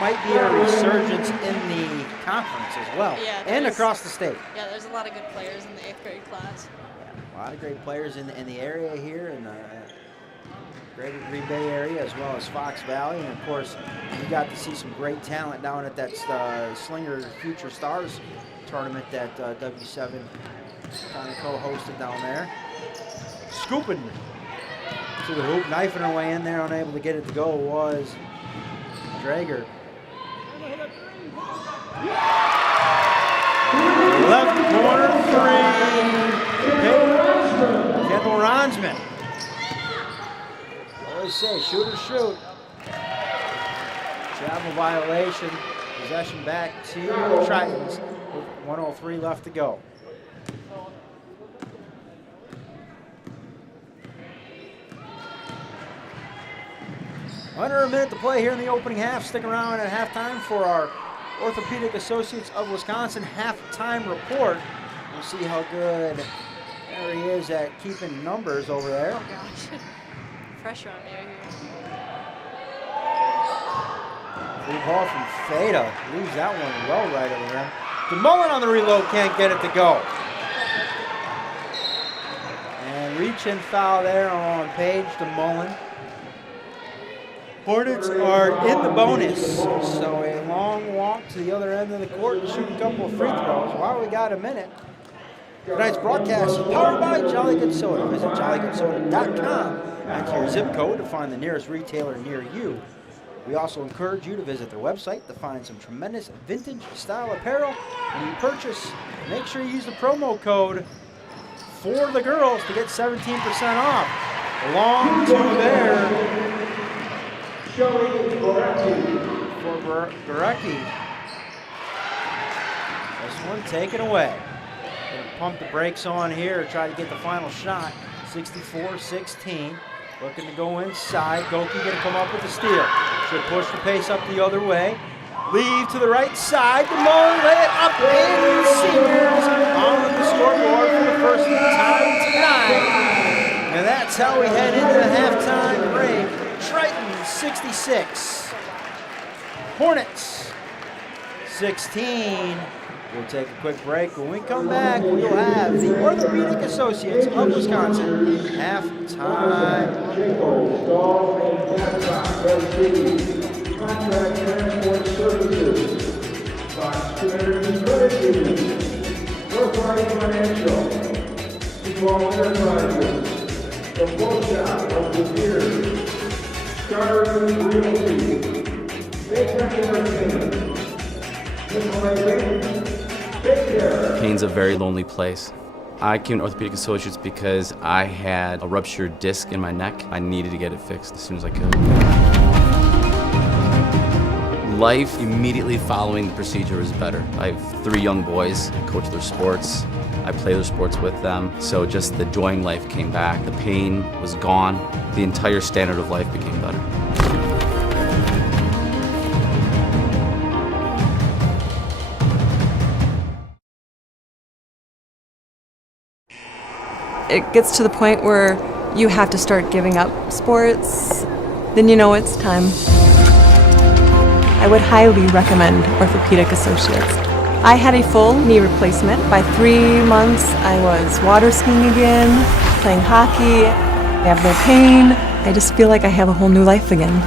might be a resurgence in the conference as well, Yeah, and across the state. Yeah, there's a lot of good players in the 8th grade class. A lot of great players in the area here, in the greater Green Bay area, as well as Fox Valley. And of course, we got to see some great talent down at that Slinger Future Stars tournament that W7 kind of co-hosted down there. Scooping to the hoop, knifing her way in there, unable to get it to go was Drager. Left corner three. Kendall Ronsman. Always say, shoot or shoot. Travel violation. Possession back to the Tritons. 1:03 left to go. Under a minute to play here in the opening half. Stick around at halftime for our Orthopedic Associates of Wisconsin halftime report. We'll see how good Harry is at keeping numbers over there. Oh gosh. Pressure on me right here. Free ball from Fada. Leaves that one well right over there. DeMullen on the reload, can't get it to go. And reach and foul there on Paige DeMullen. Hornets are in the bonus, so a long walk to the other end of the court and shoot a couple of free throws while we got a minute. Tonight's broadcast is powered by Jolly Good Soda. Visit jollygoodsoda.com. Enter your zip code to find the nearest retailer near you. We also encourage you to visit their website to find some tremendous vintage style apparel. When you purchase, make sure you use the promo code for the girls to get 17% off. Along to there. For Gorecki. This one taken away. Gonna pump the brakes on here, try to get the final shot. 64-16. Looking to go inside. Goki gonna come up with the steal. Should push the pace up the other way. Leave to the right side. DeMullen lay it up in seniors on the scoreboard for the first time tonight. And that's how we head into the halftime break. Triton 66, Hornets 16. We'll take a quick break. When we come back, we'll have the Orthopedic Associates of Wisconsin halftime. Contract Transport Services, Fox Community Credit Union, NORTHRIGHT Financial, Small Enterprises, the Boat Shop of the Year, Starter Realty, Baytech Entertainment, Paine's a very lonely place. I came to Orthopedic Associates because I had a ruptured disc in my neck. I needed to get it fixed as soon as I could. Life immediately following the procedure was better. I have 3 young boys. I coach their sports. I play their sports with them. So just the joy in life came back. The pain was gone. The entire standard of life became better. It gets to the point where you have to start giving up sports, then you know it's time. I would highly recommend Orthopedic Associates. I had a full knee replacement. By 3 months, I was water skiing again, playing hockey. I have no pain. I just feel like I have a whole new life again.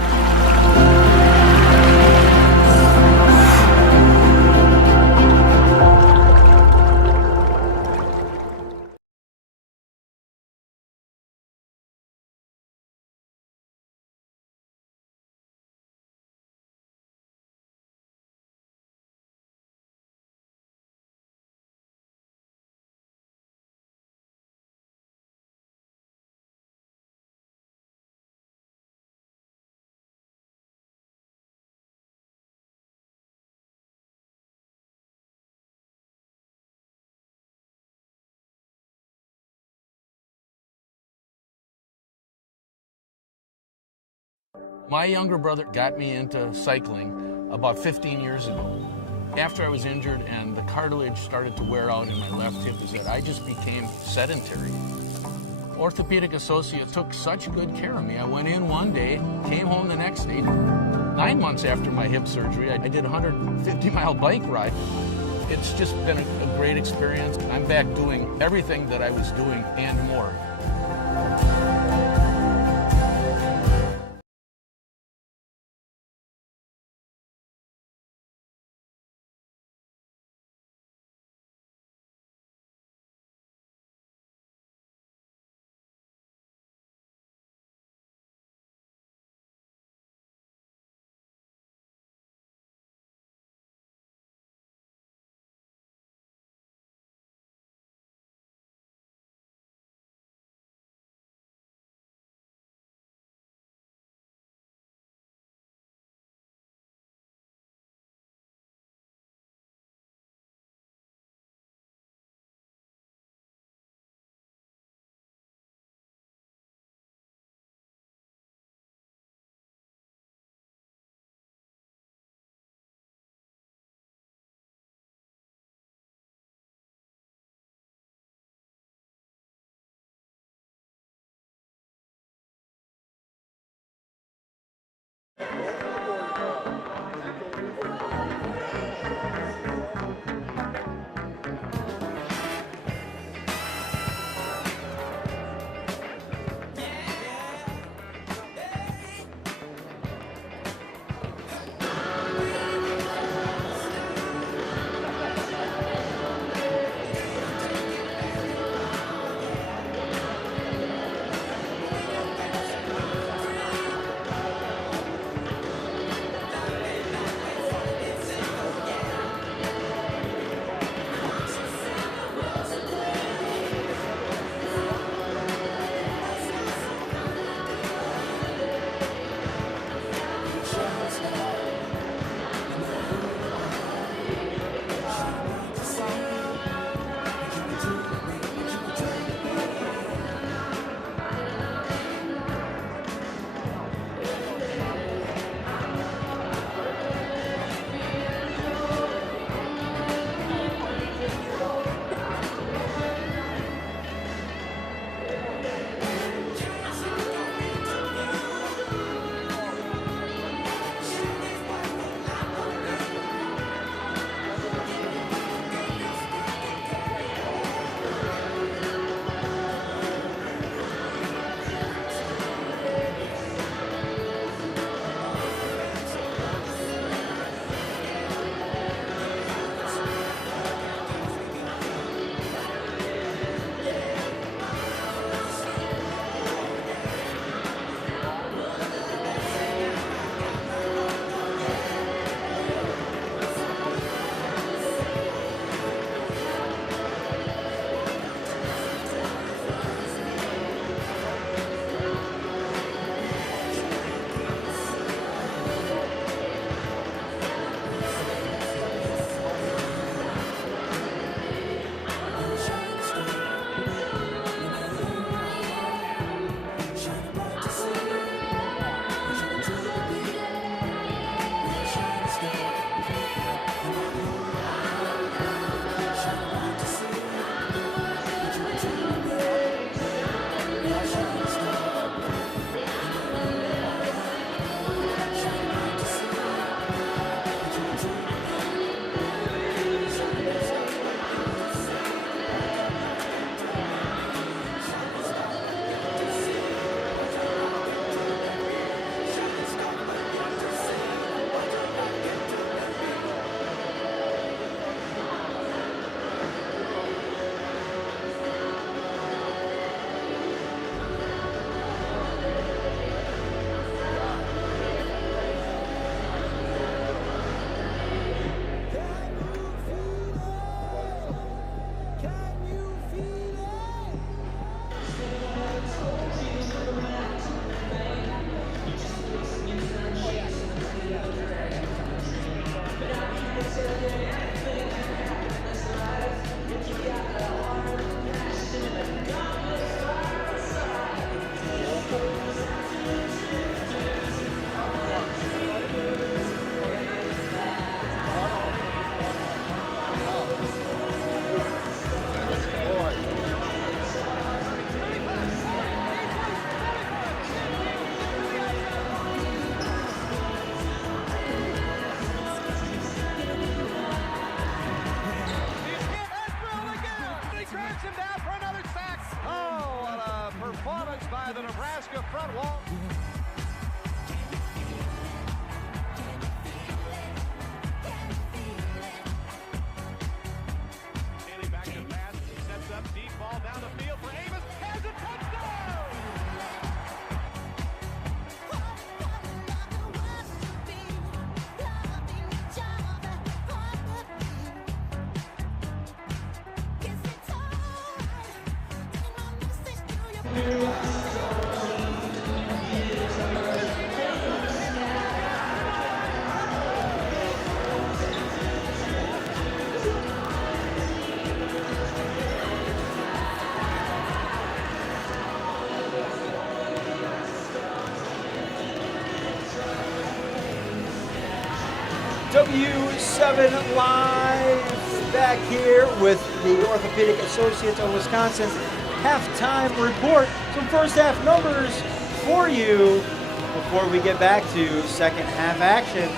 My younger brother got me into cycling about 15 years ago. After I was injured and the cartilage started to wear out in my left hip, is that I just became sedentary. Orthopedic Associates took such good care of me. I went in one day, came home the next day. 9 months after my hip surgery, I did a 150-mile bike ride. It's just been a great experience. I'm back doing everything that I was doing and more. out for another sack. Oh, what a performance by the Nebraska front wall. Standing back to pass, sets up deep ball down the field for Amos. Has a touchdown! W7 Live back here with the Orthopedic Associates of Wisconsin's halftime report. Some first half numbers for you before we get back to second half action.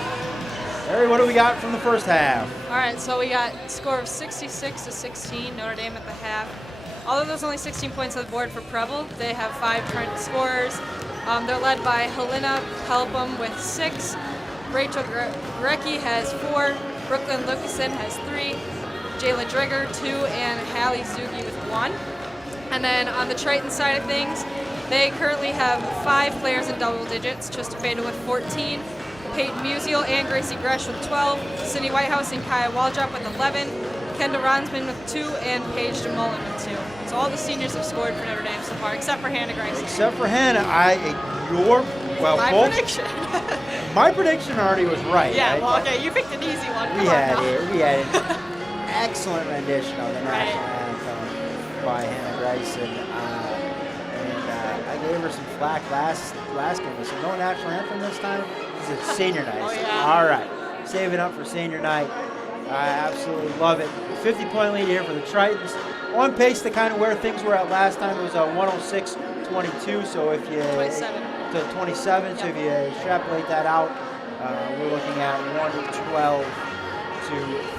Larry, what do we got from the first half? All right, so we got a score of 66-16, Notre Dame at the half. Although there's only 16 points on the board for Preble, they have 5 Trent scorers. They're led by Helena Pelpham with 6. Rachel Grecki has 4, Brooklyn Lucasen has 3, Jayla Drigger 2, and Hallie Zugi with 1. And then on the Triton side of things, they currently have 5 players in double digits, Trista Fada with 14, Peyton Musial and Gracie Gresh with 12, Cindy Whitehouse and Kaya Waldrop with 11, Kendall Ronsman with 2, and Paige DeMolin with 2. So all the seniors have scored for Notre Dame so far, except for Hannah Gracie. Except for Hannah, Prediction. My prediction already was right. Yeah, right? well, okay, you picked an easy one. We had an excellent rendition of the national anthem by Hannah Grayson, and I gave her some flack last game. I said, no national anthem this time? She said, senior night. Oh, I said, yeah. all right, save it up for senior night. I absolutely love it. 50-point lead here for the Tritons. On pace to kind of where things were at last time. It was 106-22, so if you... 27, Yep. so if you extrapolate that out, we're looking at 112 to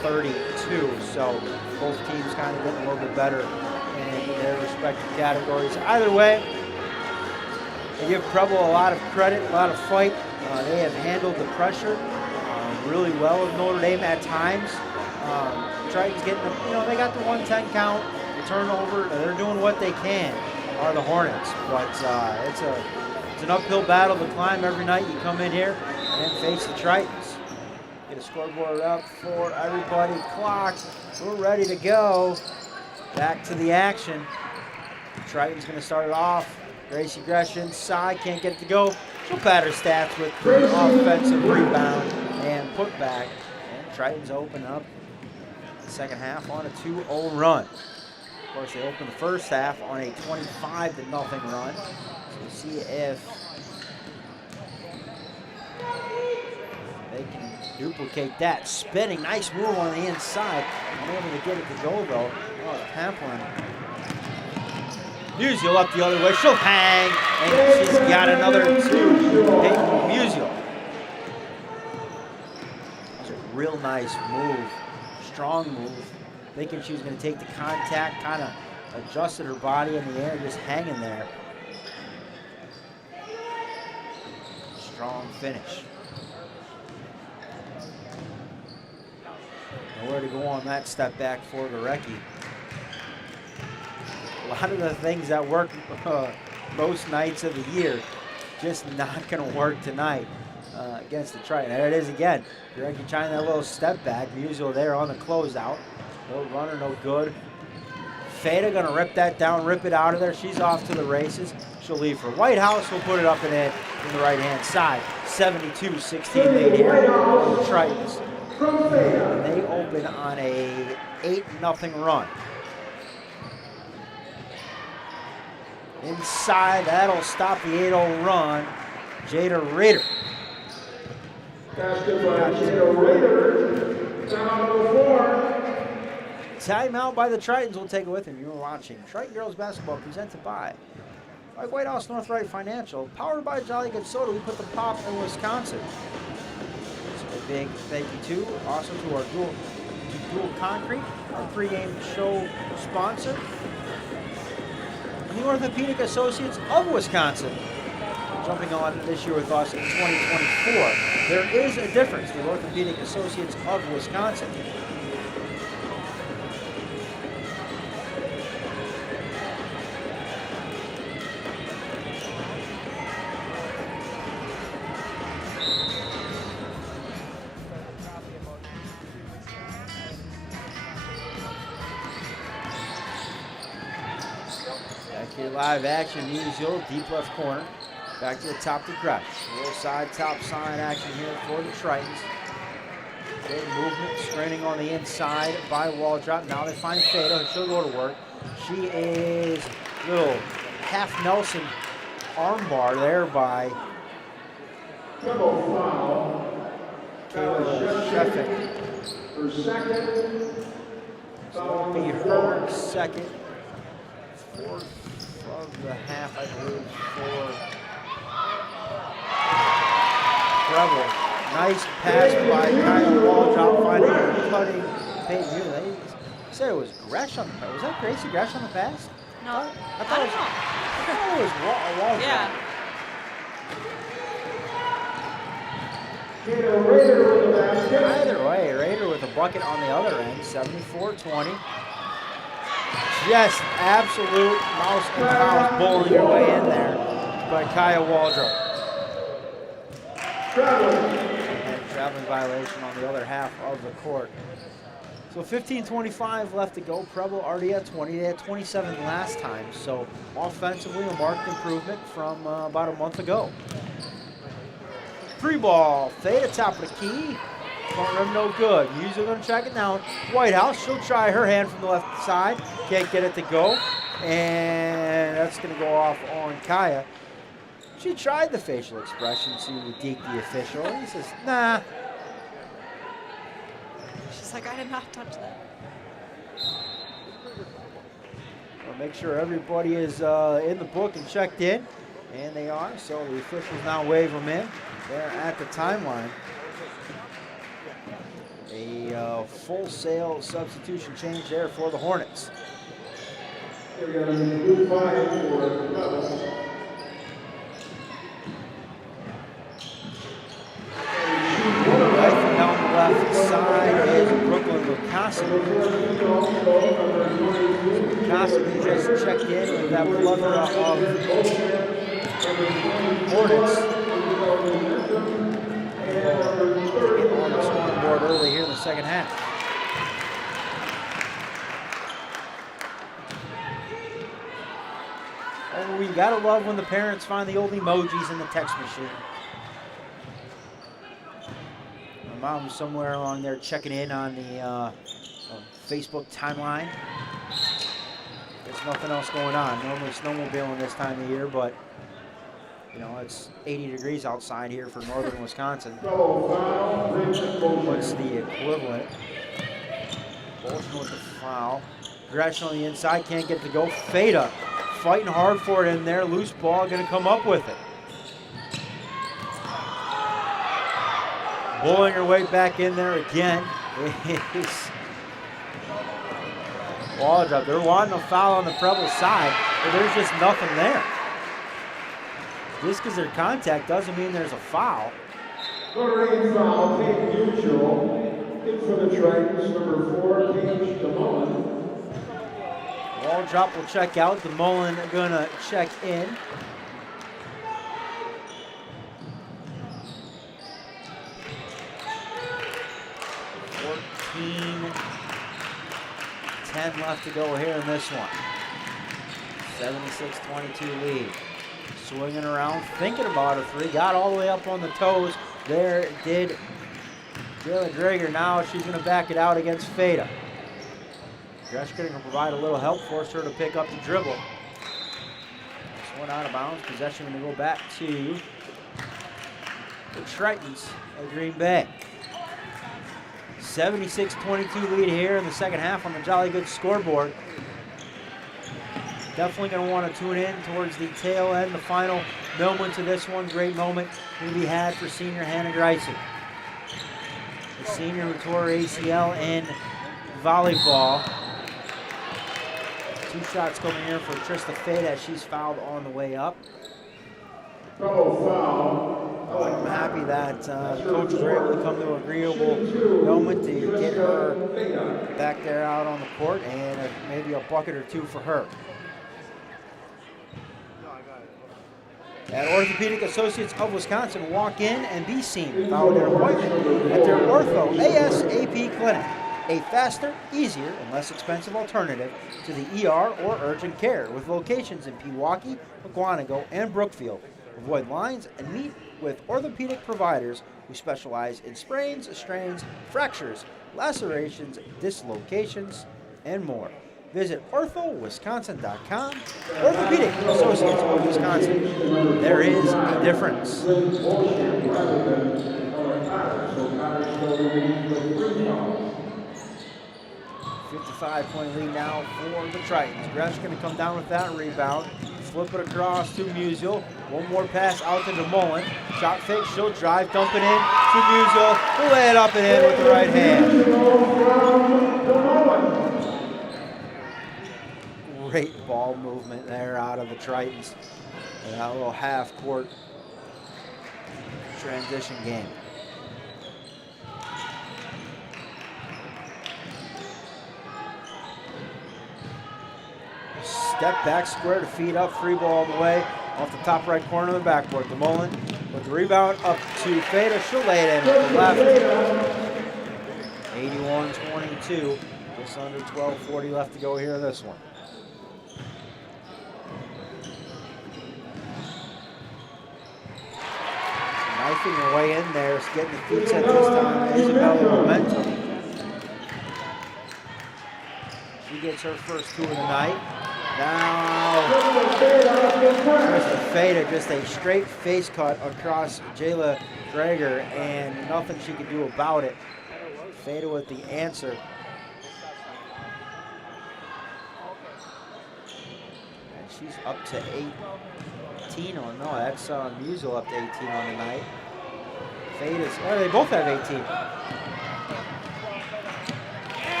32. So both teams kind of getting a little bit better in their respective categories. Either way, I give Preble a lot of credit, a lot of fight. They have handled the pressure really well with Notre Dame at times. Tritons getting, they got the 110 count, the turnover. They're doing what they can, are the Hornets. But it's an uphill battle to climb every night. You come in here and face the Tritons. Get a scoreboard up for everybody. Clock. We're ready to go. Back to the action. The Tritons going to start it off. Gracie Gresh inside. Can't get it to go. She'll pad her stats with offensive rebound and putback. And Tritons open up the second half on a 2-0 run. Of course, they opened the first half on a 25-0 run. We'll see if they can duplicate that. Spinning, nice move on the inside. Unable to get it to go though. Oh, Pamplin. Musial up the other way. She'll hang, and she's got another 2. Peyton Musial. That's a real nice move. Strong move. Thinking she was going to take the contact, kind of adjusted her body in the air, just hanging there. Strong finish. Nowhere to go on that step back for Gorecki. A lot of the things that work most nights of the year, just not going to work tonight against the Triton. There it is again. Gorecki trying that little step back. Musial there on the closeout. No runner, no good. Fada going to rip that down, rip it out of there. She's off to the races. She'll leave for Whitehouse. Will put it up and in from the right-hand side. 72-16 lead here for the Tritons. And they open on a 8-0 run. Inside, that'll stop the 8-0 run. Jada Rader. Timeout by the Tritons. We'll take it with him. You were watching Triton Girls Basketball presented by WHITEHOUSE NORTHRIGHT Financial. Powered by Jolly Good Soda. We put the pop in Wisconsin. So a big thank you to also to our Dual Concrete, our pregame show sponsor. the Orthopedic Associates of Wisconsin, jumping on this year with us in 2024. There is a difference with Orthopedic Associates of Wisconsin. Back here, live action, Musial, deep left corner. Back to the top to Gresh. Little side, top side action here for the Tritons. Good movement, straining on the inside by Waldrop. Now they find Feda. She'll go to work. She is a little half Nelson armbar there by Kayla Sheffick. Her second. So it'll be her second. Fourth of the half, I believe, for Preble. Nice pass by Kyle Waldrop, finding a cutting pace here. They said it was Gresh on the pass. Was that Gracie Gresh on the pass? No. I thought it was Waldrop. Yeah. Either way, Raider with a bucket on the other end, 74-20. Just absolute mouse and mouse bowling your way in there by Kaya Waldrop. And traveling violation on the other half of the court. So 15:25 left to go. Preble already at 20. They had 27 last time. So offensively, a marked improvement from about a month ago. Free ball, fade at top of the key. Front rim no good. Usually going to check it down. Whitehouse, she'll try her hand from the left side. Can't get it to go. And that's going to go off on Kaya. She tried the facial expression to deke the official. He says, nah. She's like, I did not touch that. We'll make sure everybody is in the book and checked in. And they are. So the officials now wave them in. They're at the timeline. A full sale substitution change there for the Hornets. They're going to be blue 5 for Preble. Right down the left side is Brooklyn Lukasik. Lukasik just checked in with that plethora of Hornets. On the scoreboard early here in the second half. Oh, we gotta love when the parents find the old emojis in the text machine. My mom's somewhere along there checking in on the Facebook timeline. There's nothing else going on. Normally snowmobiling this time of year, but you know, it's 80 degrees outside here for northern Wisconsin. What's the equivalent? Bolton with the foul. Gresh on the inside, can't get it to go. Feda fighting hard for it in there. Loose ball, going to come up with it. Bowling her way back in there again. It's Waldrop. They're wanting a foul on the Preble side, but there's just nothing there. Just because there's contact doesn't mean there's a foul. Notre foul, team neutral. In for the Tritons, number 4, Paige DeMullen. Waldrop will check out. DeMullen going to check in. $14-10 left to go here in this one. 76-22 lead. Swinging around, thinking about a three. Got all the way up on the toes. There did Jayla Drager. Now she's going to back it out against Feda. Gresh going to provide a little help, force her to pick up the dribble. This one out of bounds. Possession going to go back to the Tritons of Green Bay. 76-22 lead here in the second half on the Jolly Good scoreboard. Definitely going to want to tune in towards the tail end, the final moment to this one. Great moment to be had for senior Hannah Greising. The senior who tore ACL in volleyball 2 2 shots coming here for Trista Fade as she's fouled on the way up. I'm happy that the coaches were able to come to an agreeable moment to get her back there out on the court, and maybe a bucket or 2 for her. At Orthopedic Associates of Wisconsin, walk in and be seen without an appointment at their Ortho ASAP clinic, a faster, easier, and less expensive alternative to the ER or urgent care, with locations in Pewaukee, McGuanago, and Brookfield. Avoid lines and meet with orthopedic providers who specialize in sprains, strains, fractures, lacerations, dislocations, and more. Visit orthowisconsin.com. Orthopedic Associates of Wisconsin. There is a difference. 55-point lead now for the Tritons. Gresh going to come down with that rebound. Flip it across to Musial. One more pass out to DeMullen. Shot fake, she'll drive, dump it in to Musial. We'll lay it up and in with the right hand. Great ball movement there out of the Tritons. And that little half-court transition game. Step back, square to feed up, free ball on the way, off the top right corner of the backboard. DeMullen with the rebound up to Fada. She'll lay it in with the left. 81-22, just under 12:40 left to go here in this one. Knifing her way in there, getting the feet set this time. Isabella Momentum. She gets her first 2 of the night. Now, Krista Fada, just a straight face cut across Jayla Drager, and nothing she could do about it. Fada with the answer. And she's up to 18. Oh no, that's Musial up to 18 on the night. Fada's, oh, they both have 18.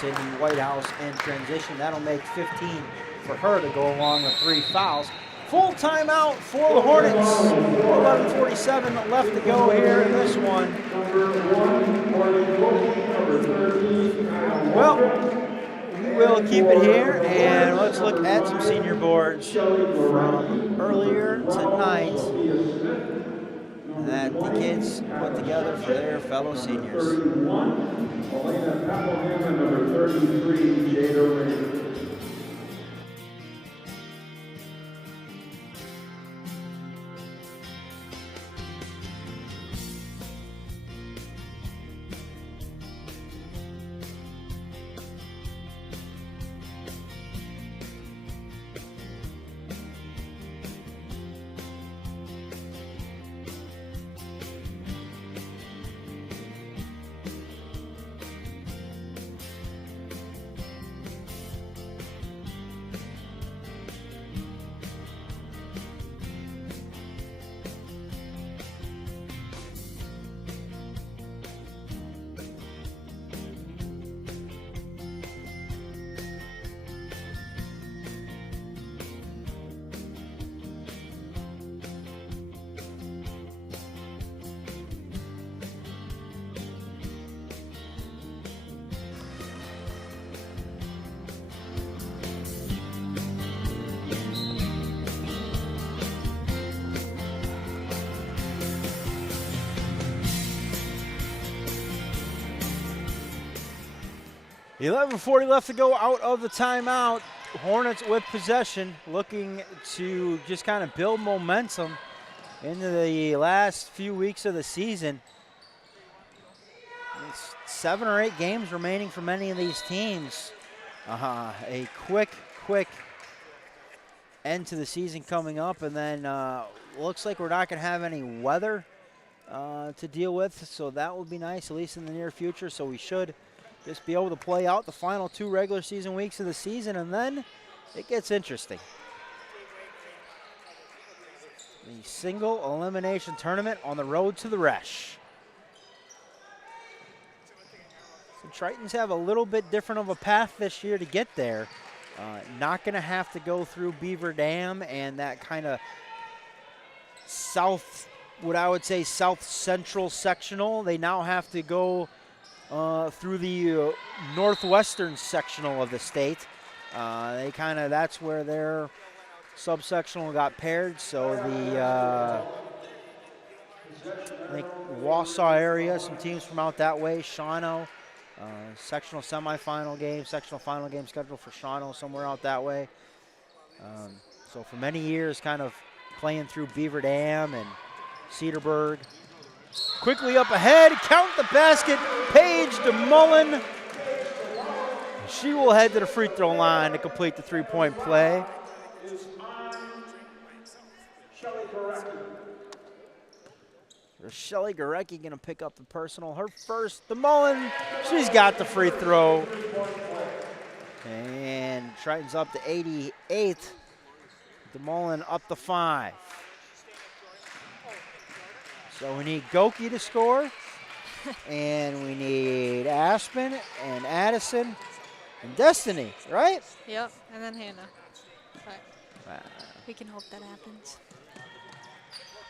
Sydney Whitehouse in transition. That'll make 15 for her to go along with 3 fouls. Full timeout for the Hornets. 11:47 left to go here in this one. Well, we will keep it here, and let's look at some senior boards from earlier tonight that the kids put together for their fellow seniors. Number 33, Jada Ray. 11:40 left to go out of the timeout. Hornets with possession, looking to just kind of build momentum into the last few weeks of the season. It's 7 or 8 games remaining for many of these teams. A quick end to the season coming up, and then looks like we're not going to have any weather to deal with, so that will be nice, at least in the near future. So we should just be able to play out the final 2 regular season weeks of the season, and then it gets interesting. The single elimination tournament on the road to the Resch. Some Tritons have a little bit different of a path this year to get there. Not going to have to go through Beaver Dam and that kind of south, what I would say south central sectional. They now have to go through the northwestern sectional of the state. That's where their subsectional got paired. So the I think Wausau area, some teams from out that way, Shawano, sectional semifinal game, sectional final game scheduled for Shawano, somewhere out that way. So for many years, kind of playing through Beaver Dam and Cedarburg. Quickly up ahead, count the basket, Paige DeMullen. She will head to the free throw line to complete the three-point play. Shelly Gorecki going to pick up the personal. Her first, DeMullen, she's got the free throw. And Triton's up to 88. DeMullen up to 5. So we need Goki to score. And we need Aspen and Addison and Destiny, right? Yep, and then Hannah. But we can hope that happens.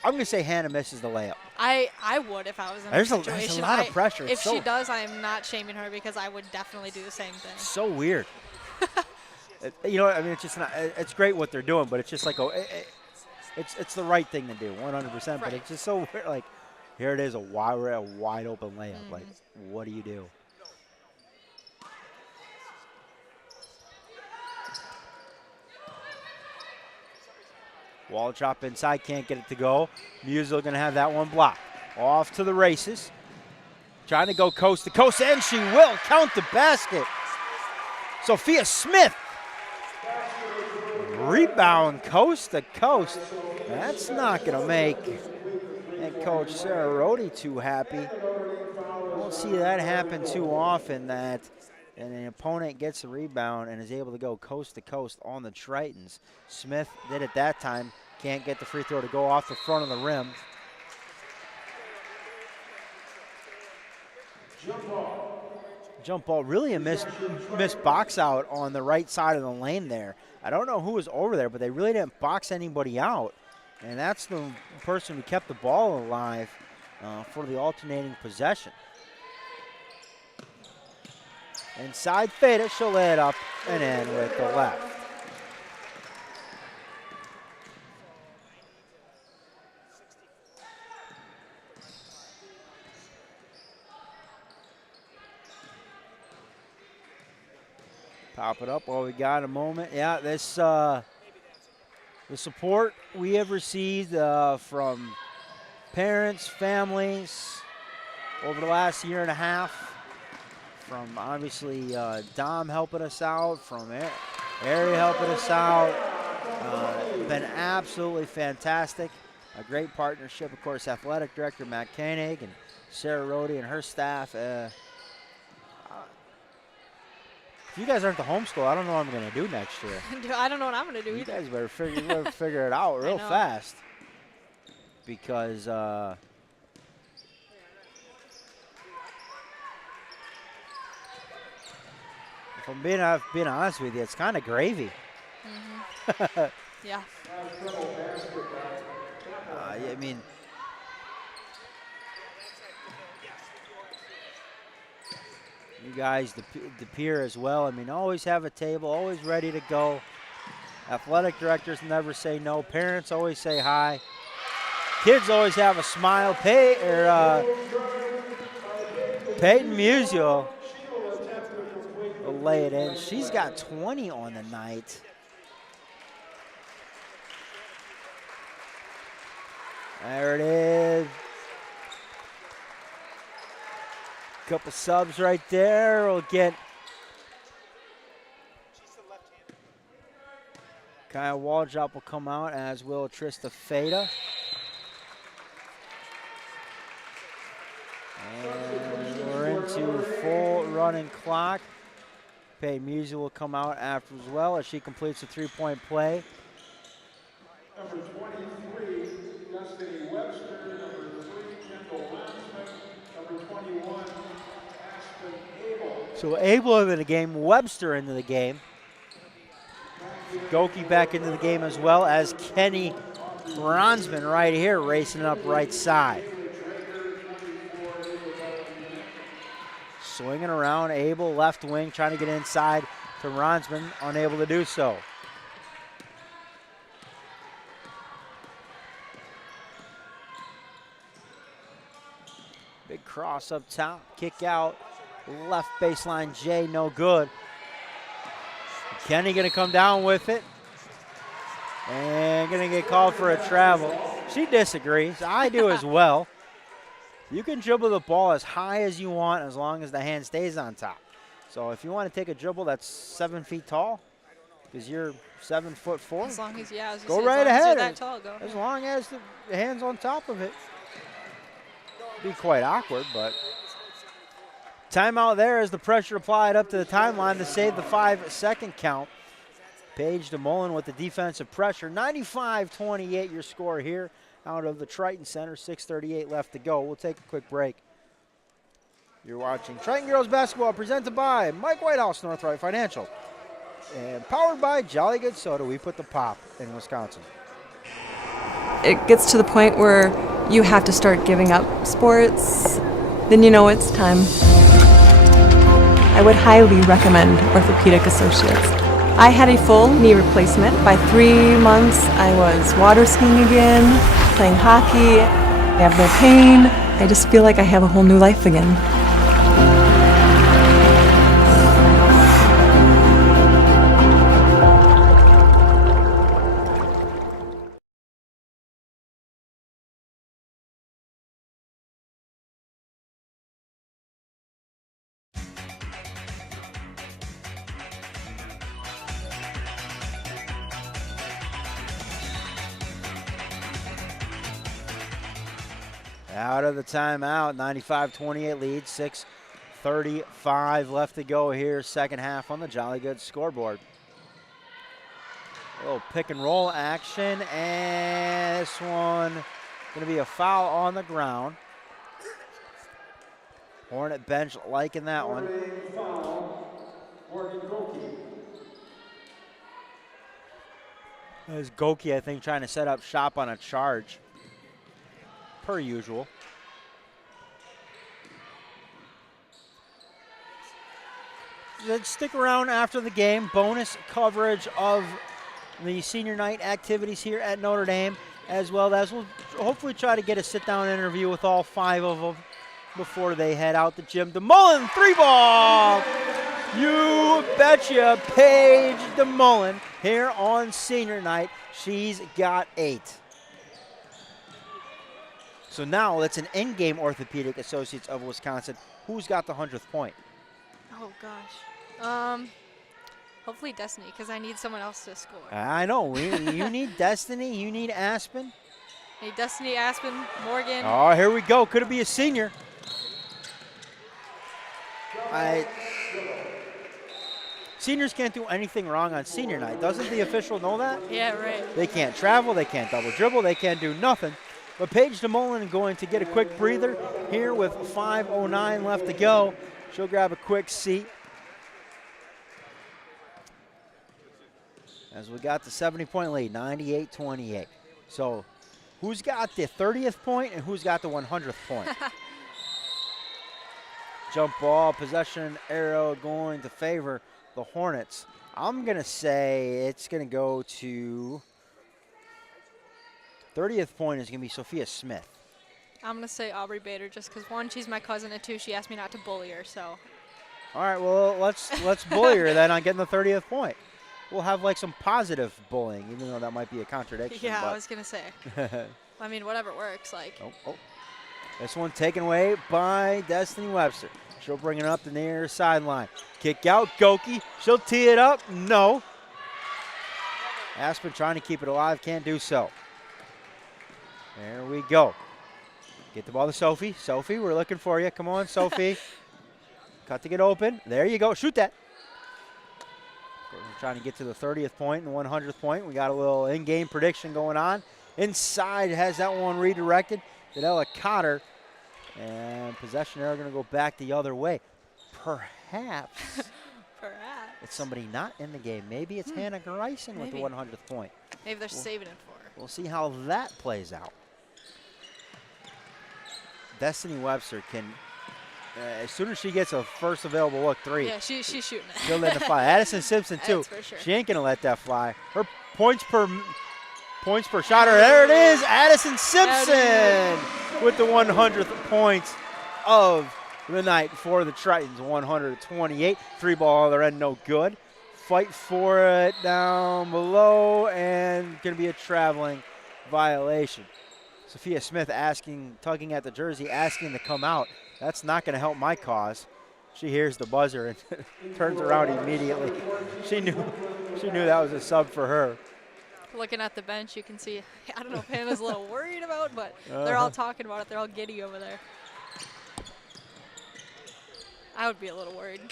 I'm going to say Hannah misses the layup. I would if I was in that situation. There's a lot of pressure. If she does, I am not shaming her because I would definitely do the same thing. So weird. You know, I mean, it's just not. It's great what they're doing, but it's just like it's the right thing to do, 100%. Right. But it's just so weird. Like, here it is, a wide open layup. Like, what do you do? Wall drop inside, can't get it to go. Musial going to have that one blocked. Off to the races. Trying to go coast to coast, and she will count the basket. Sophia Smith. Rebound coast to coast. That's not going to make head coach Sarah Rohde too happy. I don't see that happen too often, that an opponent gets a rebound and is able to go coast to coast on the Tritons. Smith did it that time. Can't get the free throw to go off the front of the rim. Jump ball, really a missed box out on the right side of the lane there. I don't know who was over there, but they really didn't box anybody out. And that's the person who kept the ball alive for the alternating possession. Inside Feta, she'll lay it up and in with the left. Pop it up while we got a moment. Yeah, this the support we have received from parents, families over the last year and a half, from obviously Dom helping us out, from Ari helping us out. Been absolutely fantastic. A great partnership, of course, athletic director Matt Koenig and Sarah Rohde and her staff. If you guys aren't the homeschool, I don't know what I'm going to do next year. I don't know what I'm going to do you either. Guys better figure it out real fast. Because if I'm being honest with you, it's kind of gravy. Mm-hmm. Yeah. I mean, you guys, the peer as well. I mean, always have a table, always ready to go. Athletic directors never say no. Parents always say hi. Kids always have a smile. Peyton Musial will lay it in. She's got 20 on the night. There it is. Couple subs right there. We'll get Kyle Waldrop will come out, as will Trista Feta. And we're into full running clock. Peyton Musial will come out after as well as she completes a three-point play. Number 23, Destiny Webster. Number 3, Kendall Lensman. Number 21, Aspen Abel. So Abel into the game, Webster into the game. Goki back into the game as well as Kenny Ronsman right here racing up right side. Swinging around, Abel left wing trying to get inside to Ronsman, unable to do so. Big cross up top, kick out, left baseline J, no good. Kenny gonna come down with it and gonna get called for a travel. She disagrees, I do as well. You can dribble the ball as high as you want as long as the hand stays on top. So if you want to take a dribble that's 7 feet tall, because you're 7'4", As long as, yeah, I was go gonna say, right as long as ahead. you're that tall, go. As long as the hand's on top of it. Be quite awkward, but timeout there as the pressure applied up to the timeline to save the 5-second count. Paige DeMullen with the defensive pressure. 95-28 your score here out of the Triton Center. 6:38 left to go. We'll take a quick break. You're watching Triton Girls Basketball presented by Mike Whitehouse, NORTHRIGHT Financial, and powered by Jolly Good Soda. We put the pop in Wisconsin. It gets to the point where you have to start giving up sports, then you know it's time. I would highly recommend Orthopedic Associates. I had a full knee replacement. By 3 months, I was water skiing again, playing hockey. I have no pain. I just feel like I have a whole new life again. Out of the timeout, 95-28 lead, 6:35 left to go here, second half on the Jolly Good scoreboard. A little pick and roll action, and this one going to be a foul on the ground. Hornet bench liking that one. There's Goki, I think, trying to set up shop on a charge, per usual. Let's stick around after the game. Bonus coverage of the senior night activities here at Notre Dame, as well as we'll hopefully try to get a sit-down interview with all 5 of them before they head out the gym. DeMullen, 3-ball! You betcha, Paige DeMullen here on senior night. She's got 8. So now it's an in-game Orthopedic Associates of Wisconsin. Who's got the 100th point? Oh, gosh. Hopefully Destiny, because I need someone else to score. I know. You need Destiny. You need Aspen. I need Destiny, Aspen, Morgan. Oh, here we go. Could it be a senior? Seniors can't do anything wrong on senior night. Doesn't the official know that? Yeah, right. They can't travel. They can't double dribble. They can't do nothing. But Paige DeMullen going to get a quick breather here with 5:09 left to go. She'll grab a quick seat. As we got the 70-point lead, 98-28. So who's got the 30th point and who's got the 100th point? Jump ball, possession arrow going to favor the Hornets. I'm going to say it's going to go to 30th point is going to be Sophia Smith. I'm going to say Aubrey Bader just because, 1, she's my cousin, and 2, she asked me not to bully her, so. All right, well, let's bully her then on getting the 30th point. We'll have like some positive bullying, even though that might be a contradiction. Yeah, I was going to say. I mean, whatever works. Like. Oh. This one taken away by Destiny Webster. She'll bring it up the near sideline. Kick out, Goki. She'll tee it up. No. Aspen trying to keep it alive, can't do so. There we go. Get the ball to Sophie. Sophie, we're looking for you. Come on, Sophie. Cut to get open. There you go. Shoot that. We're trying to get to the 30th point and 100th point. We got a little in-game prediction going on. Inside has that one redirected. Danella Cotter. And possession arrow going to go back the other way. Perhaps perhaps it's somebody not in the game. Maybe it's Hannah Greisen with the 100th point. Maybe they're saving it for her. We'll see how that plays out. Destiny Webster can, as soon as she gets a first available look three. Yeah, she's shooting it. She'll let it fly. Addison Simpson too. That's for sure. She ain't gonna let that fly. Her points per shot. There it is. Addison Simpson with the 100th points of the night for the Tritons. 128. 3-ball other end, no good. Fight for it down below, and gonna be a traveling violation. Sophia Smith tugging at the jersey, asking to come out. That's not going to help my cause. She hears the buzzer and turns around immediately. She knew that was a sub for her. Looking at the bench, you can see, I don't know if Hannah's a little worried about, but they're all talking about it. They're all giddy over there. I would be a little worried.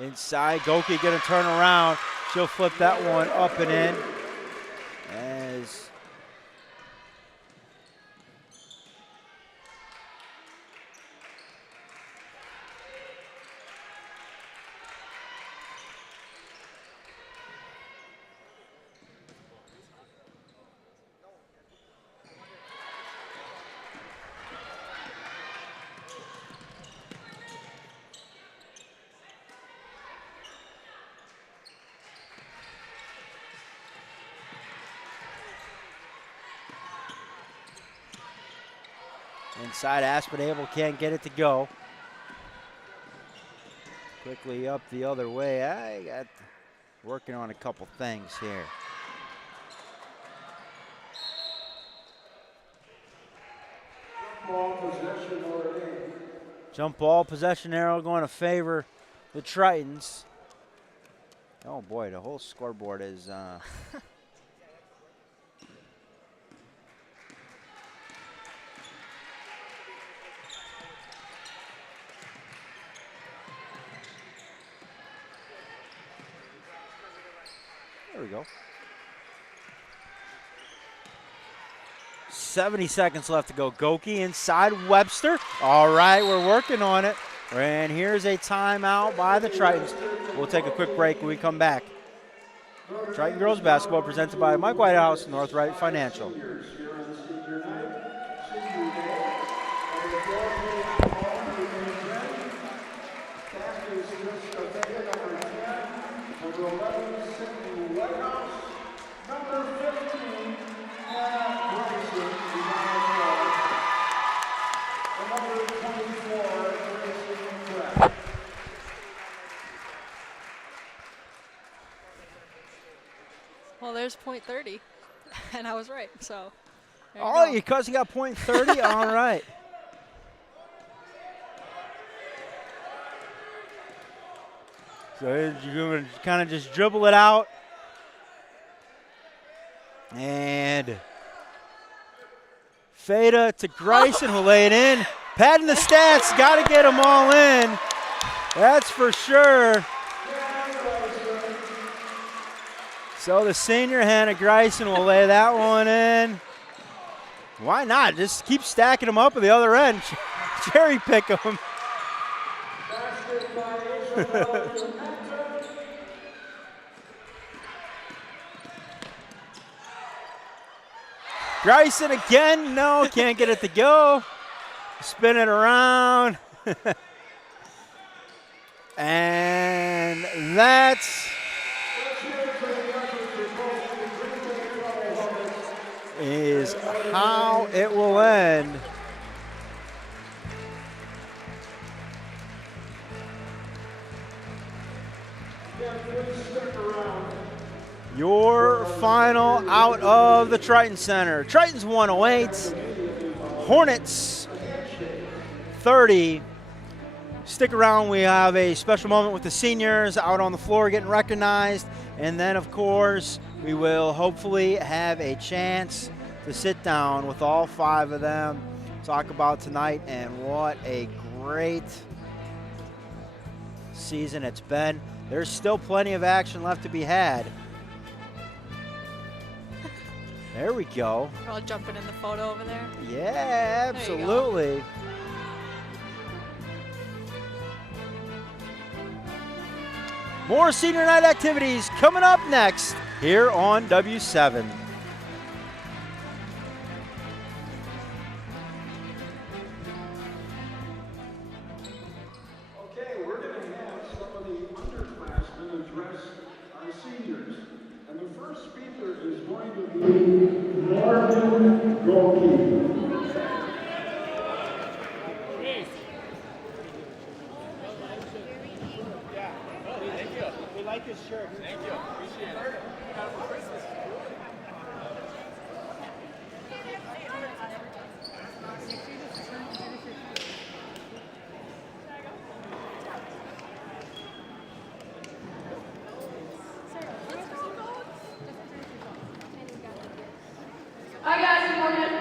Inside, Goki going to turn around. She'll flip that one up and in. As inside, Aspinable can't get it to go. Quickly up the other way. I got working on a couple things here. Jump ball possession arrow going to favor the Tritons. Oh boy, the whole scoreboard is there we go. 70 seconds left to go. Goki inside, Webster. All right, we're working on it. And here's a timeout by the Tritons. We'll take a quick break when we come back. Triton Girls Basketball presented by Mike Whitehouse, NORTHRIGHT Financial. Well, there's point 30, and I was right, so. Oh, your cousin got point 30? All right. So you're going to kind of just dribble it out. And Fada to Greisen will lay it in. Padding the stats, got to get them all in. That's for sure. So the senior Hannah Greisen will lay that one in. Why not? Just keep stacking them up at the other end. Cherry pick them. Greisen again. No, can't get it to go. Spin it around. And that's is how it will end. Your final out of the Triton Center. Tritons 108, Hornets 30. Stick around, we have a special moment with the seniors out on the floor getting recognized. And then, of course, we will hopefully have a chance to sit down with all 5 of them, talk about tonight and what a great season it's been. There's still plenty of action left to be had. There we go. We're all jumping in the photo over there. Yeah, absolutely. More senior night activities coming up next here on W7. Okay, we're going to have some of the underclassmen address our seniors. And the first speaker is going to be Morgan Goldkeeper. We like his shirt. Thank you. Appreciate it. Hi guys, good morning.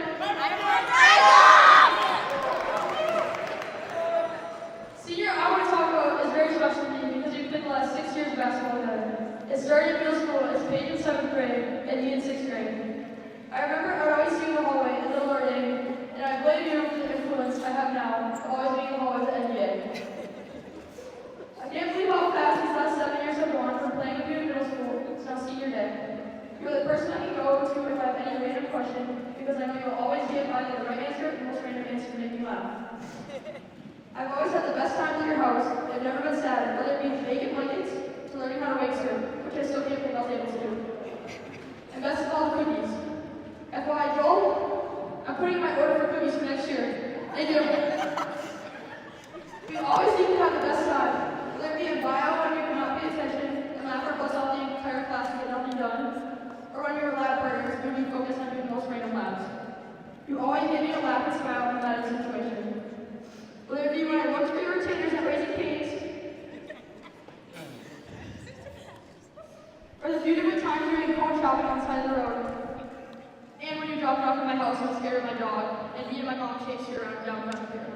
Senior, I want to talk about is very special to me because we've been the last 6 years of basketball together. It started in middle school as Paige in 7th grade and me in 6th grade. I remember I would always see you in the hallway in Little Notre Dame, and I blame you for the influence I have now of always being in the hallway with the NBA. I can't believe how fast these last 7 years have gone from playing with you in middle school to now senior day. You're the person I can go to if I have any random question, because I know you'll always give either the right answer or the most random answer to make me laugh. I've always had the best time at your house. I've never been sad, whether it be bacon blankets to learning how to wake surf, which I still can't believe I was able to do. And best of all, the cookies. FYI, Joel, I'm putting in my order for cookies for next year. Thank you. We always seem to have the best time, whether it be in bio when you cannot pay attention and laugh our butts off the entire class and get nothing done, or when we were lab partners when we focus on doing the most random labs. You always give me a laugh and smile no matter the situation. Whether it be when I looked for your retainers at Raising Cane's, or the few different times we were going shopping on the side of the road, and when you dropped me off at my house and was scared of my dog, and me and my mom chased you around downtown here.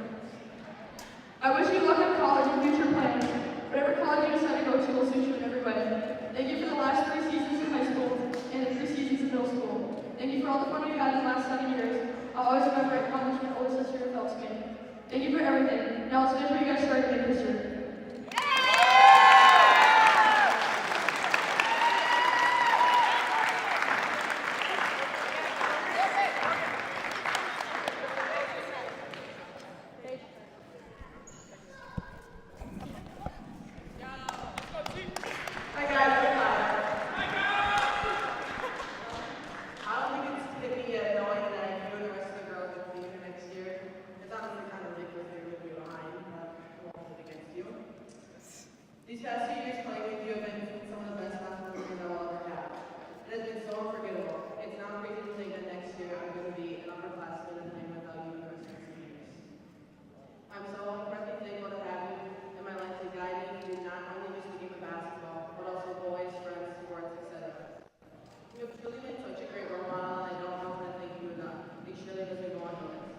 I wish you luck in college and future plans. Whatever college you decide to go to will suit you in every way. Thank you for the last 3 seasons in high school and the 3 seasons in middle school. Thank you for all the fun we've had in the last 7 years. I'll always remember it how much my older sister felt to me. Thank you for everything. Now let's finish what you guys started to make history. These past 2 years playing with you have been some of the best basketball memories I will ever have. It has been so unforgettable. It's now crazy to think that next year I'm going to be an upperclassman and playing without you for the rest of the years. I'm so incredibly thankful to have you in my life to guide me through not only just the game of basketball, but also boys, friends, sports, etc. You have truly been such a great role model, and I don't know how to thank you enough. It surely doesn't go unnoticed.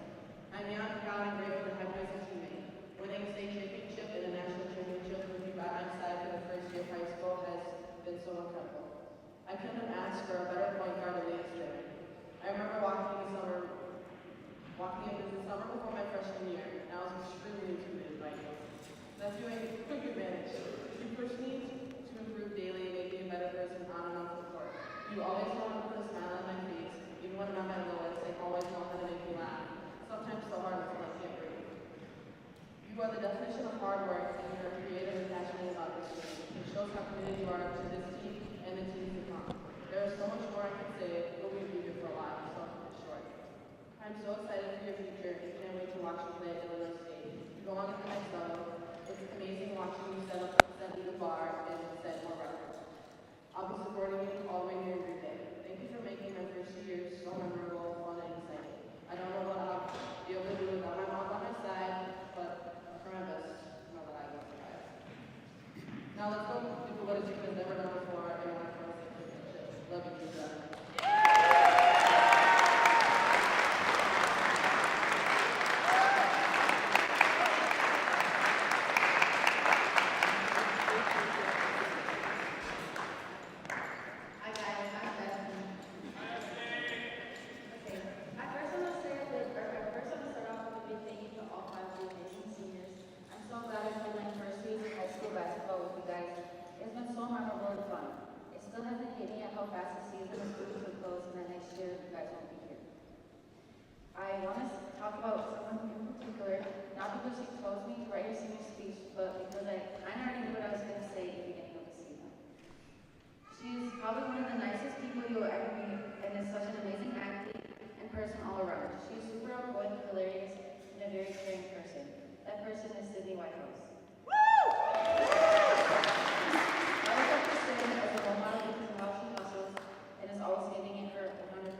I'm beyond proud and grateful to have you as a teammate. Winning a state championship and a national championship with you by my side for the first year of high school has been so incredible. I couldn't have asked for a better point guard to lead us through. I remember walking into the summer before my freshman year, and I was extremely intimidated by you. That's doing a quick advantage. You pushed me to improve daily and make me a better person on and off the court. You always know how to put a smile on my face, even when I'm at my lowest, and always know how to make me laugh. Sometimes so hard until I can't breathe. You are the definition of hard work, and you're creative and passionate about this game. It shows how committed you are to this team and the teams to come. There is so much more I can say, but we've been here for a while, so I'll keep it short. I'm so excited for your future and can't wait to watch you play at Illinois State. You go on to the next level. It's amazing watching you set the bar and set more records. I'll be supporting you all the way here every day. Thank you for making my first 2 years so memorable, fun, and exciting. I don't know what I'll be able to do without my mom on my side, but I'll try my best to know that I will survive. Now let's go do what is has never done before and want to championship. Love you, Lisa. you guys. It's been so memorable and fun. It still hasn't hit me at how fast the season is moving to a close, and then next year you guys won't be here. I want to talk about someone in particular, not because she chose me to write your senior speech, but because I kind of already knew what I was going to say at the beginning of the season. She's probably one of the nicest people you'll ever meet, and is such an amazing athlete and person all around. She's super outgoing, hilarious, and a very caring person. That person is WHITEHOUSE. I would like to say as a role model because of how she hustles and is always giving it her 100%.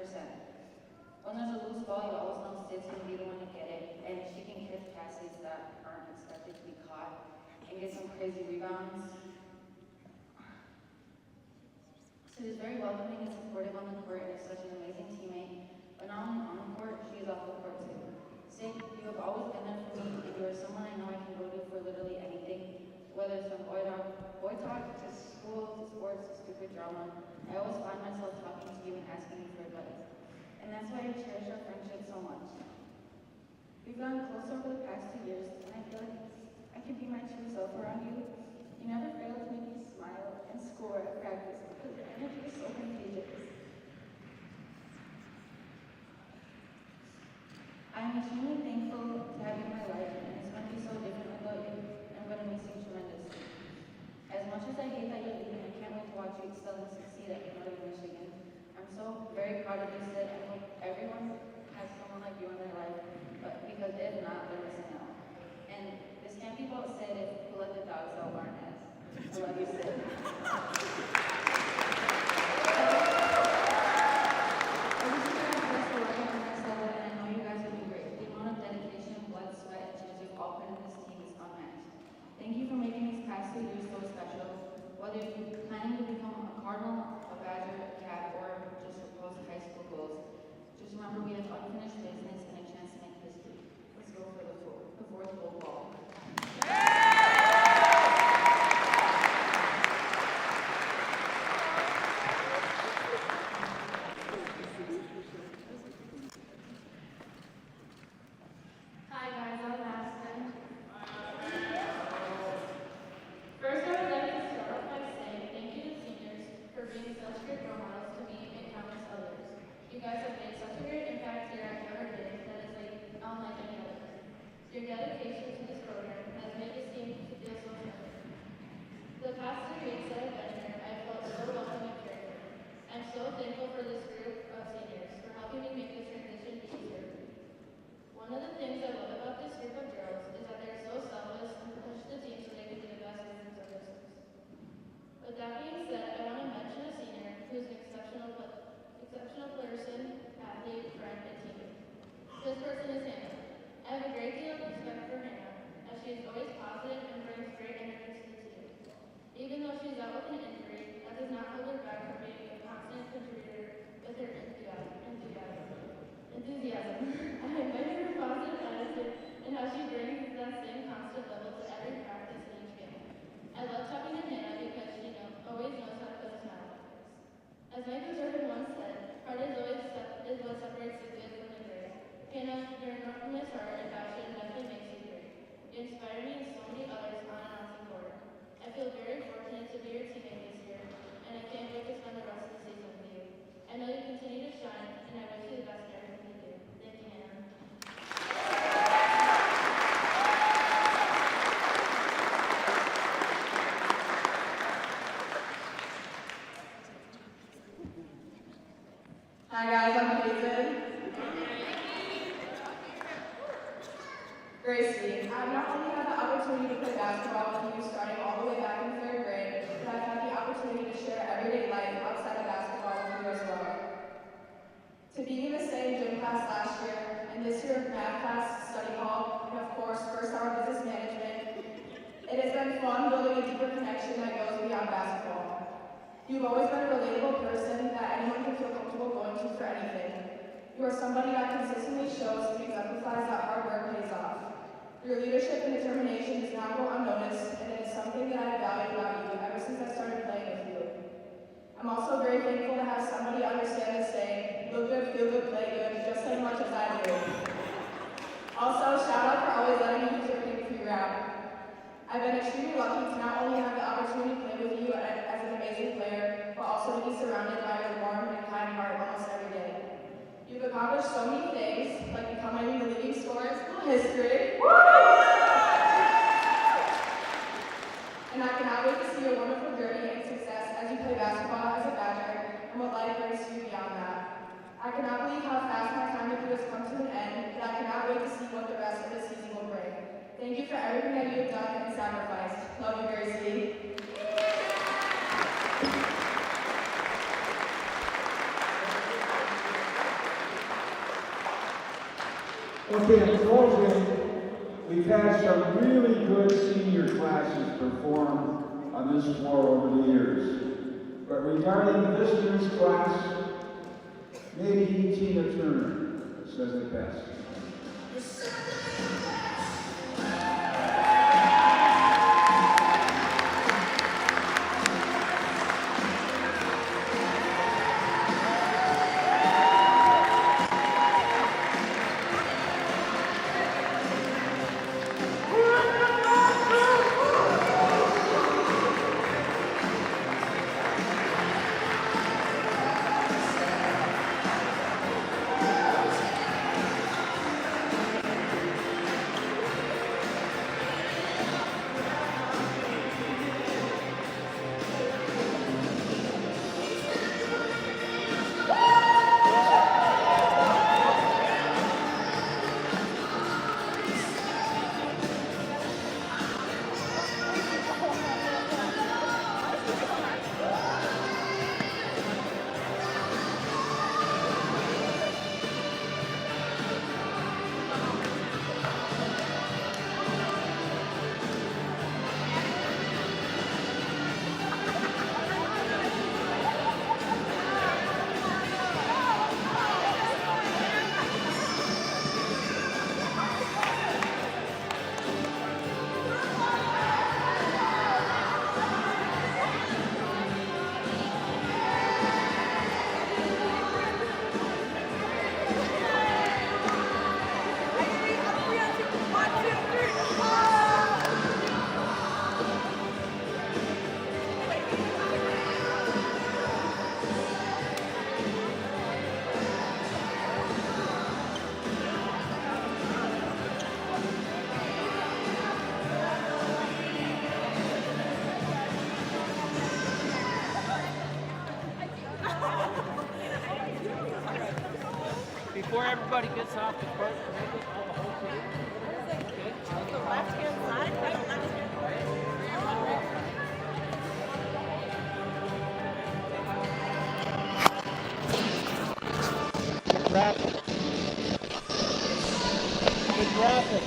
When there's a loose ball, you always know Sid's going to be the one to get it, and she can catch passes that aren't expected to be caught and get some crazy rebounds. Sid is very welcoming and supportive on the court and is such an amazing teammate, but not only on the court, she is off the court too. Sid, you have always been there for me, and you are someone I know I can go to for literally anything, whether it's from boy talk to school, to sports, to stupid drama. I always find myself talking to you and asking you for advice. And that's why I cherish our friendship so much. We've gotten close over the past 2 years, and I feel like I can be my true self around you. You never fail to make me smile and score at practice because your energy is so contagious. I am extremely thankful to have you in my life, and it's going to be so different without you, and I'm going to miss you tremendously. As much as I hate that you're leaving, I can't wait to watch you excel and succeed at Northern Michigan. I'm so very proud of you, Sid. I hope everyone has someone like you in their life, but because if not, they're missing out. And this can't be about Sid if you let the dogs out Barnett. I love you, Sid. Thank you for making these past 2 years so special. Whether you're planning to become a Cardinal, a Badger, a Cat, or just propose high school goals, just remember we have unfinished business and a chance to make history. Let's go for the fourth gold ball. Hi guys, I'm Aston. First, I would like to start off by saying thank you to seniors for being such great role models to me and countless others. You guys have made such a great impact here at Notre that is unlike any other. Your dedication to this program has made this team feel so special. The past 2 weeks that I've been here, I've felt so welcome and cared for. I'm so thankful for this group of seniors for helping me make this transition easier for me. One of the things I love about this group of girls is that they're so selfless and push the team so they can be the best versions of themselves. With that being said, I want to mention a senior who's an exceptional person, athlete, friend, and teammate. This person is Hannah. I have a great deal of respect for Hannah, as she is always positive and brings great energy to the team. Even though she's out with an injury, that does not hold her back from being a constant contributor with her enthusiasm. I admire her positive attitude and how she brings that same constant level to every practice and each game. I love talking to Hannah because she always knows how to put a smile on her face. As Michael Jordan once said, heart is what separates the good from the great. Hannah, your enormous heart and passion definitely makes you great. You inspire me and so many others on and off the court. I feel very fortunate to be your teammate this year, and I can't wait to spend the rest of the season with you. I know you continue to shine, and I wish you the best in everything you do. Thank you, Hannah. Hi guys, I'm Peyton. Gracie, I've not only had the opportunity to play basketball with you starting all the way back in 3rd grade, but I've had the opportunity to share everyday life outside of basketball with you as well. To be in the same gym class last year, and this year math class, study hall, and of course, first hour business management, it has been fun building a deeper connection that goes beyond basketball. You've always been a relatable person that anyone can feel comfortable going to for anything. You are somebody that consistently shows and exemplifies that hard work pays off. Your leadership and determination does not go unnoticed, and it is something that I value about you ever since I started playing with you. I'm also very thankful to have somebody understand the saying, look good, feel good, play good, just as much as I do. Also, shout out for always letting me use your pink free route. I've been extremely lucky to not only have the opportunity surrounded by your warm and kind heart almost every day. You've accomplished so many things, like becoming the leading scorer in school history. And I cannot wait to see your wonderful journey and success as you play basketball as a Badger and what life brings to you beyond that. I cannot believe how fast my time with you has come to an end, and I cannot wait to see what the rest of the season will bring. Thank you for everything that you have done and sacrificed. Love you, Gracie. Okay, in closing, we've had some really good senior classes perform on this floor over the years. But regarding this year's class, maybe Tina Turner says it best. Before everybody gets off the court, maybe all the whole team. The left-hand side, right? Good graphic. Good graphic.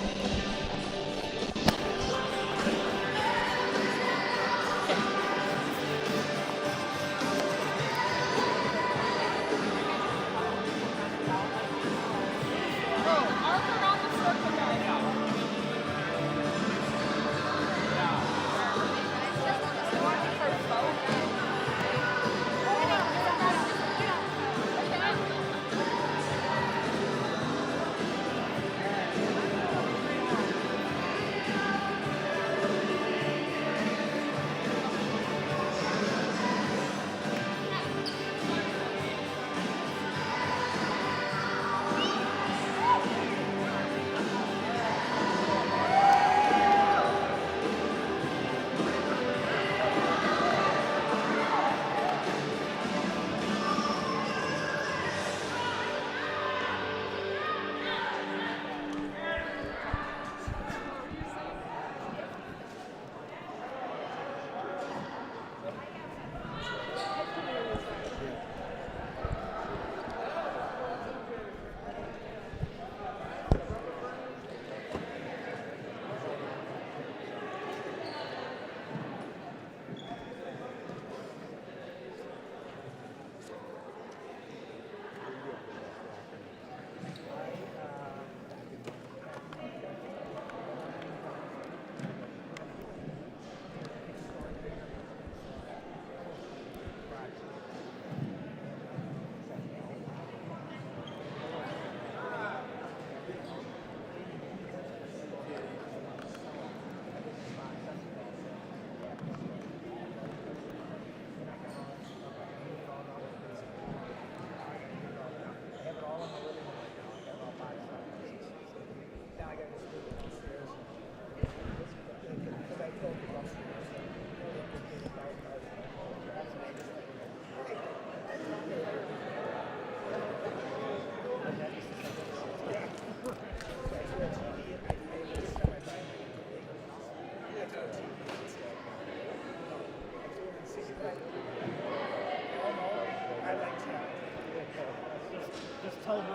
told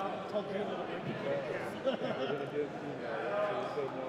Preble to bring you We're going to do it so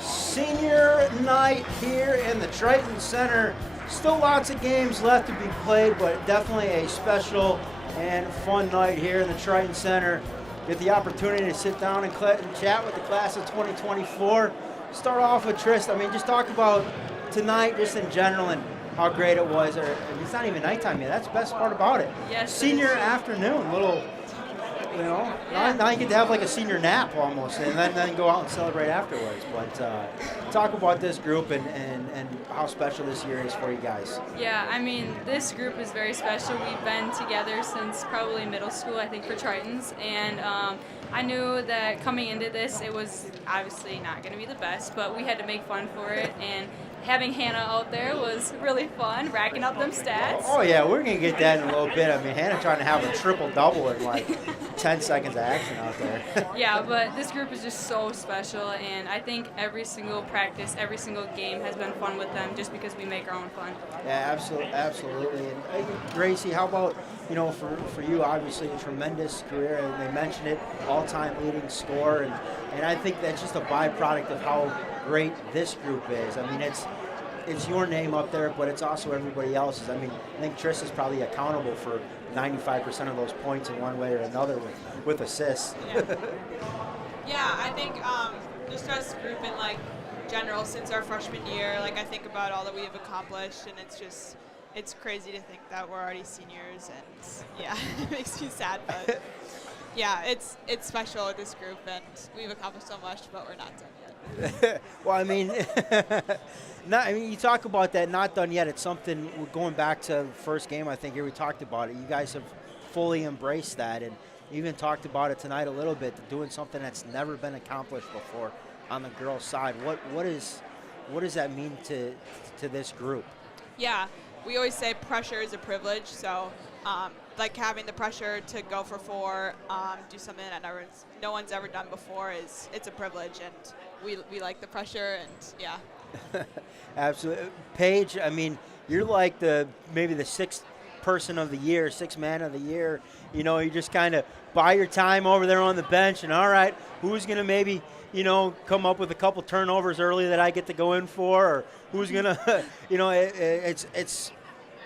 Senior night here in the Triton Center. Still lots of games left to be played, but definitely a special and fun night here in the Triton Center. Get the opportunity to sit down and chat with the class of 2024. Start off with Trist. I mean, just talk about tonight just in general and how great it was. Or it's not even nighttime yet. That's the best part about it. Yes. Senior afternoon, little, you know, now you get to have like a senior nap almost, and then go out and celebrate afterwards. But talk about this group and how special this year is for you guys. Yeah, I mean, this group is very special. We've been together since probably middle school, I think, for Tritons, and I knew that coming into this, it was obviously not going to be the best, but we had to make fun for it, and having Hannah out there was really fun, racking up them stats. Oh yeah, we're going to get that in a little bit. I mean, Hannah trying to have a triple-double in like 10 seconds of action out there. Yeah, but this group is just so special, and I think every single practice, every single game has been fun with them just because we make our own fun. Yeah, absolutely. And Gracie, how about, you know, for you, obviously a tremendous career, and they mentioned it, all-time leading scorer, and I think that's just a byproduct of how great this group is. I mean, it's your name up there, but it's also everybody else's. I mean, I think Trish is probably accountable for 95% of those points in one way or another with assists. Yeah, I think just as a group in like general since our freshman year, like I think about all that we have accomplished, and it's crazy to think that we're already seniors, and yeah, it makes me sad, but yeah, it's special with this group, and we've accomplished so much, but we're not done yet. Well, I mean, you talk about that not done yet. It's something, we're going back to the first game, I think, here we talked about it. You guys have fully embraced that, and even talked about it tonight a little bit, doing something that's never been accomplished before on the girls' side. What does that mean to this group? Yeah, we always say pressure is a privilege, so like having the pressure to go for four, do something that no one's ever done before, it's a privilege, and we like the pressure, and yeah. Absolutely. Paige, I mean, you're like maybe the sixth person of the year, sixth man of the year. You know, you just kind of buy your time over there on the bench, and all right, who's going to maybe, you know, come up with a couple turnovers early that I get to go in for, or who's going to, you know, it's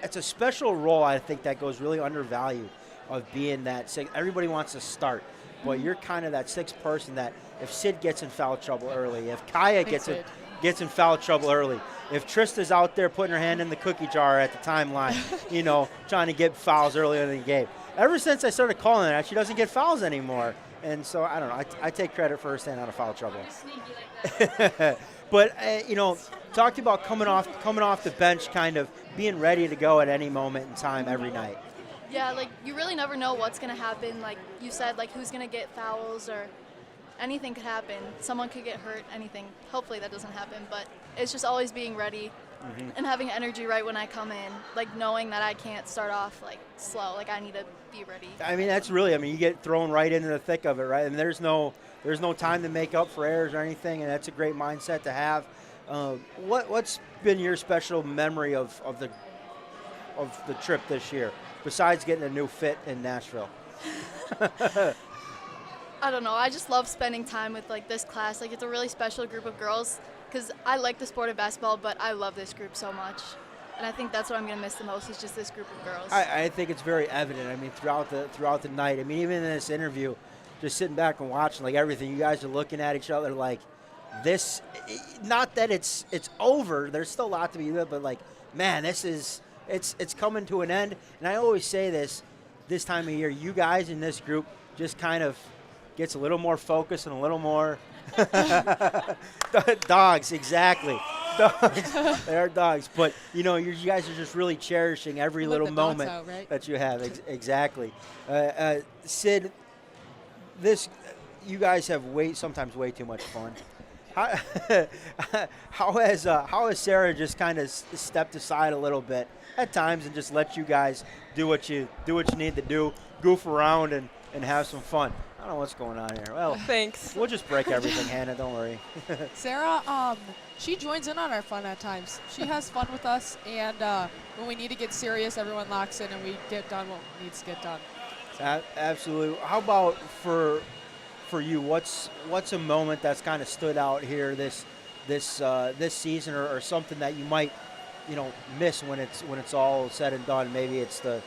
a special role, I think, that goes really undervalued of being that sixth. Everybody wants to start, but you're kind of that sixth person that if Sid gets in foul trouble early, if Kaya gets in foul trouble early, if Trista's out there putting her hand in the cookie jar at the timeline, you know, trying to get fouls early in the game. Ever since I started calling that, she doesn't get fouls anymore. And so, I don't know, I take credit for her staying out of foul trouble. But, you know, talked about coming off the bench, kind of being ready to go at any moment in time every night. Yeah, like, you really never know what's going to happen. Like you said, like, who's going to get fouls, or anything could happen. Someone could get hurt, anything. Hopefully that doesn't happen, but it's just always being ready and having energy right when I come in, like knowing that I can't start off like slow, like I need to be ready. I mean, that's really, you get thrown right into the thick of it, right? And there's no time to make up for errors or anything, and that's a great mindset to have. What's been your special memory of the trip this year, besides getting a new fit in Nashville? I don't know. I just love spending time with like this class. Like, it's a really special group of girls because I like the sport of basketball, but I love this group so much. And I think that's what I'm going to miss the most is just this group of girls. I think it's very evident. I mean, throughout the night. I mean, even in this interview, just sitting back and watching like everything, you guys are looking at each other like this. Not that it's over. There's still a lot to be done, but like, man, it's coming to an end. And I always say this time of year, you guys in this group just kind of gets a little more focus and a little more dogs, exactly. Dogs. They are dogs. But, you know, you guys are just really cherishing every little moment that you have. Exactly. Sid, you guys have sometimes way too much fun. How has Sarah just kind of stepped aside a little bit at times and just let you guys do what you need to do, goof around and have some fun? don't know what's going on here. Well, thanks. We'll just break everything, Hannah. Don't worry. Sarah, she joins in on our fun at times. She has fun with us, and when we need to get serious, everyone locks in, and we get done what needs to get done. Absolutely. How about for you? What's a moment that's kind of stood out here this season, or something that you might miss when it's all said and done? Maybe it's the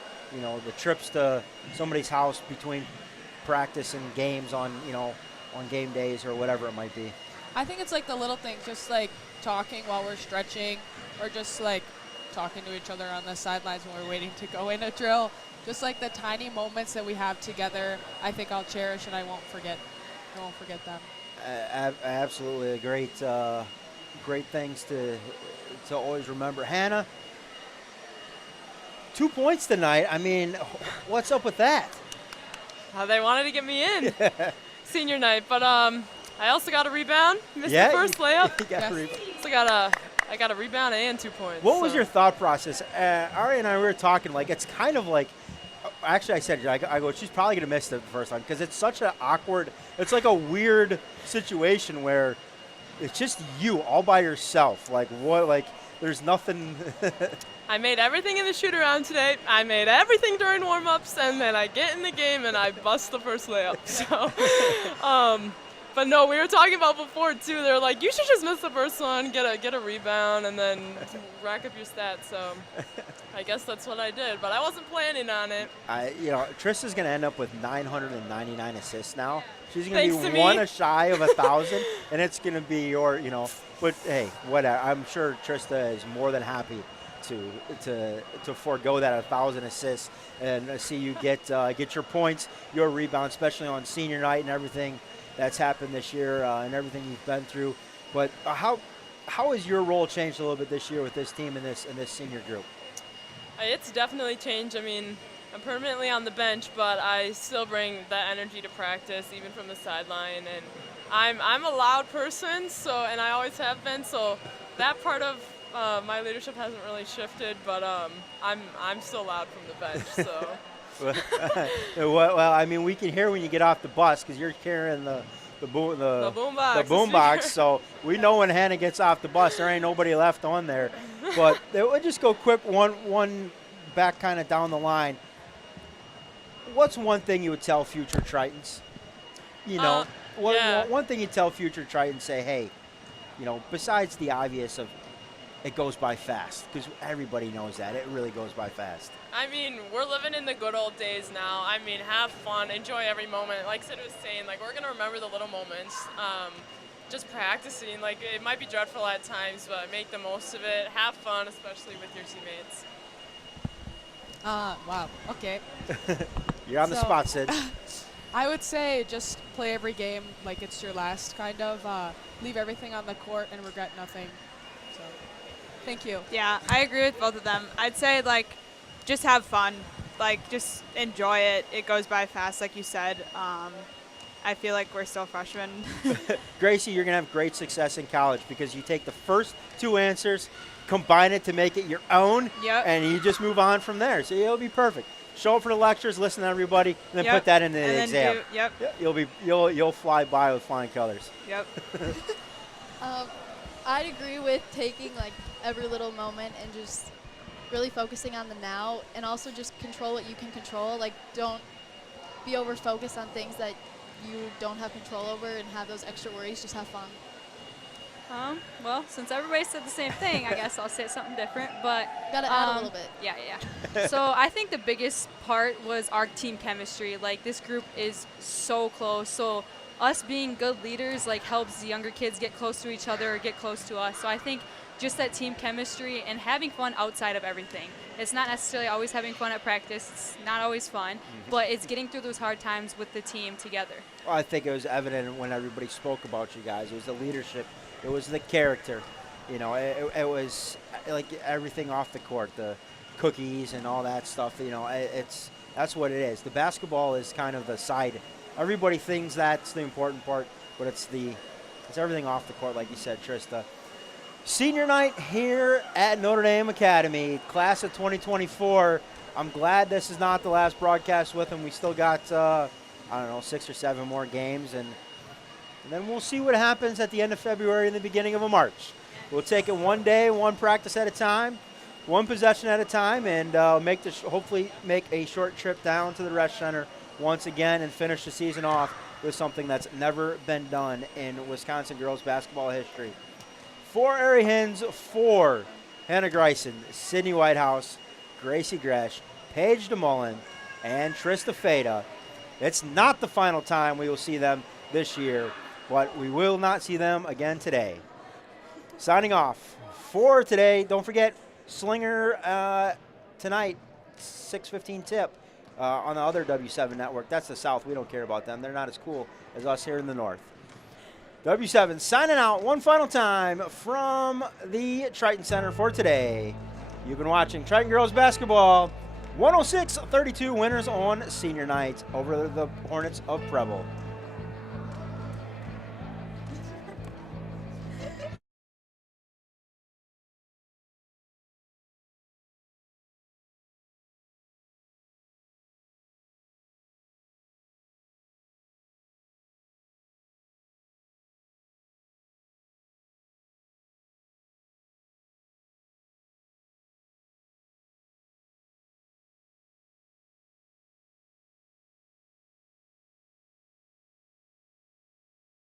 trips to somebody's house between practice and games on game days or whatever it might be. I think it's like the little things, just like talking while we're stretching, or just like talking to each other on the sidelines when we're waiting to go in a drill. Just like the tiny moments that we have together, I think I'll cherish and I won't forget them. Absolutely, great things to always remember. Hannah, 2 points tonight. I mean, what's up with that? They wanted to get me in senior night, but I also got a rebound. Missed the first layup. So I got a rebound and 2 points. What was your thought process? Ari and I were talking, like, it's kind of like, actually I said, I go, she's probably going to miss it the first time, because it's such an awkward, it's like a weird situation where it's just you all by yourself. Like, what, like, there's nothing. I made everything in the shoot-around today. I made everything during warm-ups, and then I get in the game and I bust the first layup. So, but no, we were talking about before too. They're like, you should just miss the first one, get a rebound, and then rack up your stats. So, I guess that's what I did. But I wasn't planning on it. Trista's gonna end up with 999 assists now. She's gonna be one shy of 1,000, and it's gonna be your, But hey, whatever. I'm sure Trista is more than happy to forego that 1,000 assists and see you get your points, your rebound, especially on senior night and everything that's happened this year and everything you've been through. But how has your role changed a little bit this year with this team and this senior group? It's definitely changed. I mean, I'm permanently on the bench, but I still bring that energy to practice, even from the sideline. And I'm a loud person, and I always have been. So that part of my leadership hasn't really shifted, but I'm still loud from the bench. So. Well, I mean, we can hear when you get off the bus because you're carrying the boombox. So we know when Hannah gets off the bus, there ain't nobody left on there. But we'll just go quick one back kind of down the line. What's one thing you would tell future Tritons? One thing you tell future Tritons, say, hey, besides the obvious of it goes by fast, because everybody knows that. It really goes by fast. I mean, we're living in the good old days now. I mean, have fun, enjoy every moment. Like Sid was saying, like, we're going to remember the little moments. Just practicing, like, it might be dreadful at times, but make the most of it. Have fun, especially with your teammates. Wow, okay. You're on the spot, Sid. I would say just play every game like it's your last, kind of. Leave everything on the court and regret nothing. So, thank you. Yeah, I agree with both of them. I'd say, like, just have fun. Like, just enjoy it. It goes by fast, like you said. I feel like we're still freshmen. Gracie, you're going to have great success in college because you take the first two answers, combine it to make it your own, and you just move on from there. So it'll be perfect. Show up for the lectures, listen to everybody, and then put that into the exam. You'll fly by with flying colors. Yep. I'd agree with taking like every little moment and just really focusing on the now, and also just control what you can control. Like, don't be over focused on things that you don't have control over and have those extra worries. Just have fun. Well, since everybody said the same thing, I guess I'll say something different. But gotta add a little bit. Yeah. So I think the biggest part was our team chemistry. Like, this group is so close. So us being good leaders like helps the younger kids get close to each other or get close to us. So I think just that team chemistry and having fun outside of everything. It's not necessarily always having fun at practice. It's not always fun, but it's getting through those hard times with the team together. Well, I think it was evident when everybody spoke about you guys. It was the leadership. It was the character. It was like everything off the court, the cookies and all that stuff. That's what it is. The basketball is kind of the side. Everybody thinks that's the important part, but it's everything off the court, like you said, Trista. Senior night here at Notre Dame Academy, class of 2024. I'm glad this is not the last broadcast with them. We still got I don't know, 6 or 7 more games, and then we'll see what happens at the end of February and the beginning of March. We'll take it one day, one practice at a time, one possession at a time, and hopefully make a short trip down to the Resch Center once again and finish the season off with something that's never been done in Wisconsin girls basketball history. For Ari Hins, for Hannah Greisen, Sydney Whitehouse, Gracie Gresh, Paige DeMullen, and Trista Feda. It's not the final time we will see them this year, but we will not see them again today. Signing off for today. Don't forget, Slinger tonight, 6:15 tip on the other W7 network. That's the South. We don't care about them. They're not as cool as us here in the North. W7 signing out one final time from the Triton Center for today. You've been watching Triton Girls Basketball, 106-32 winners on senior night over the Hornets of Preble.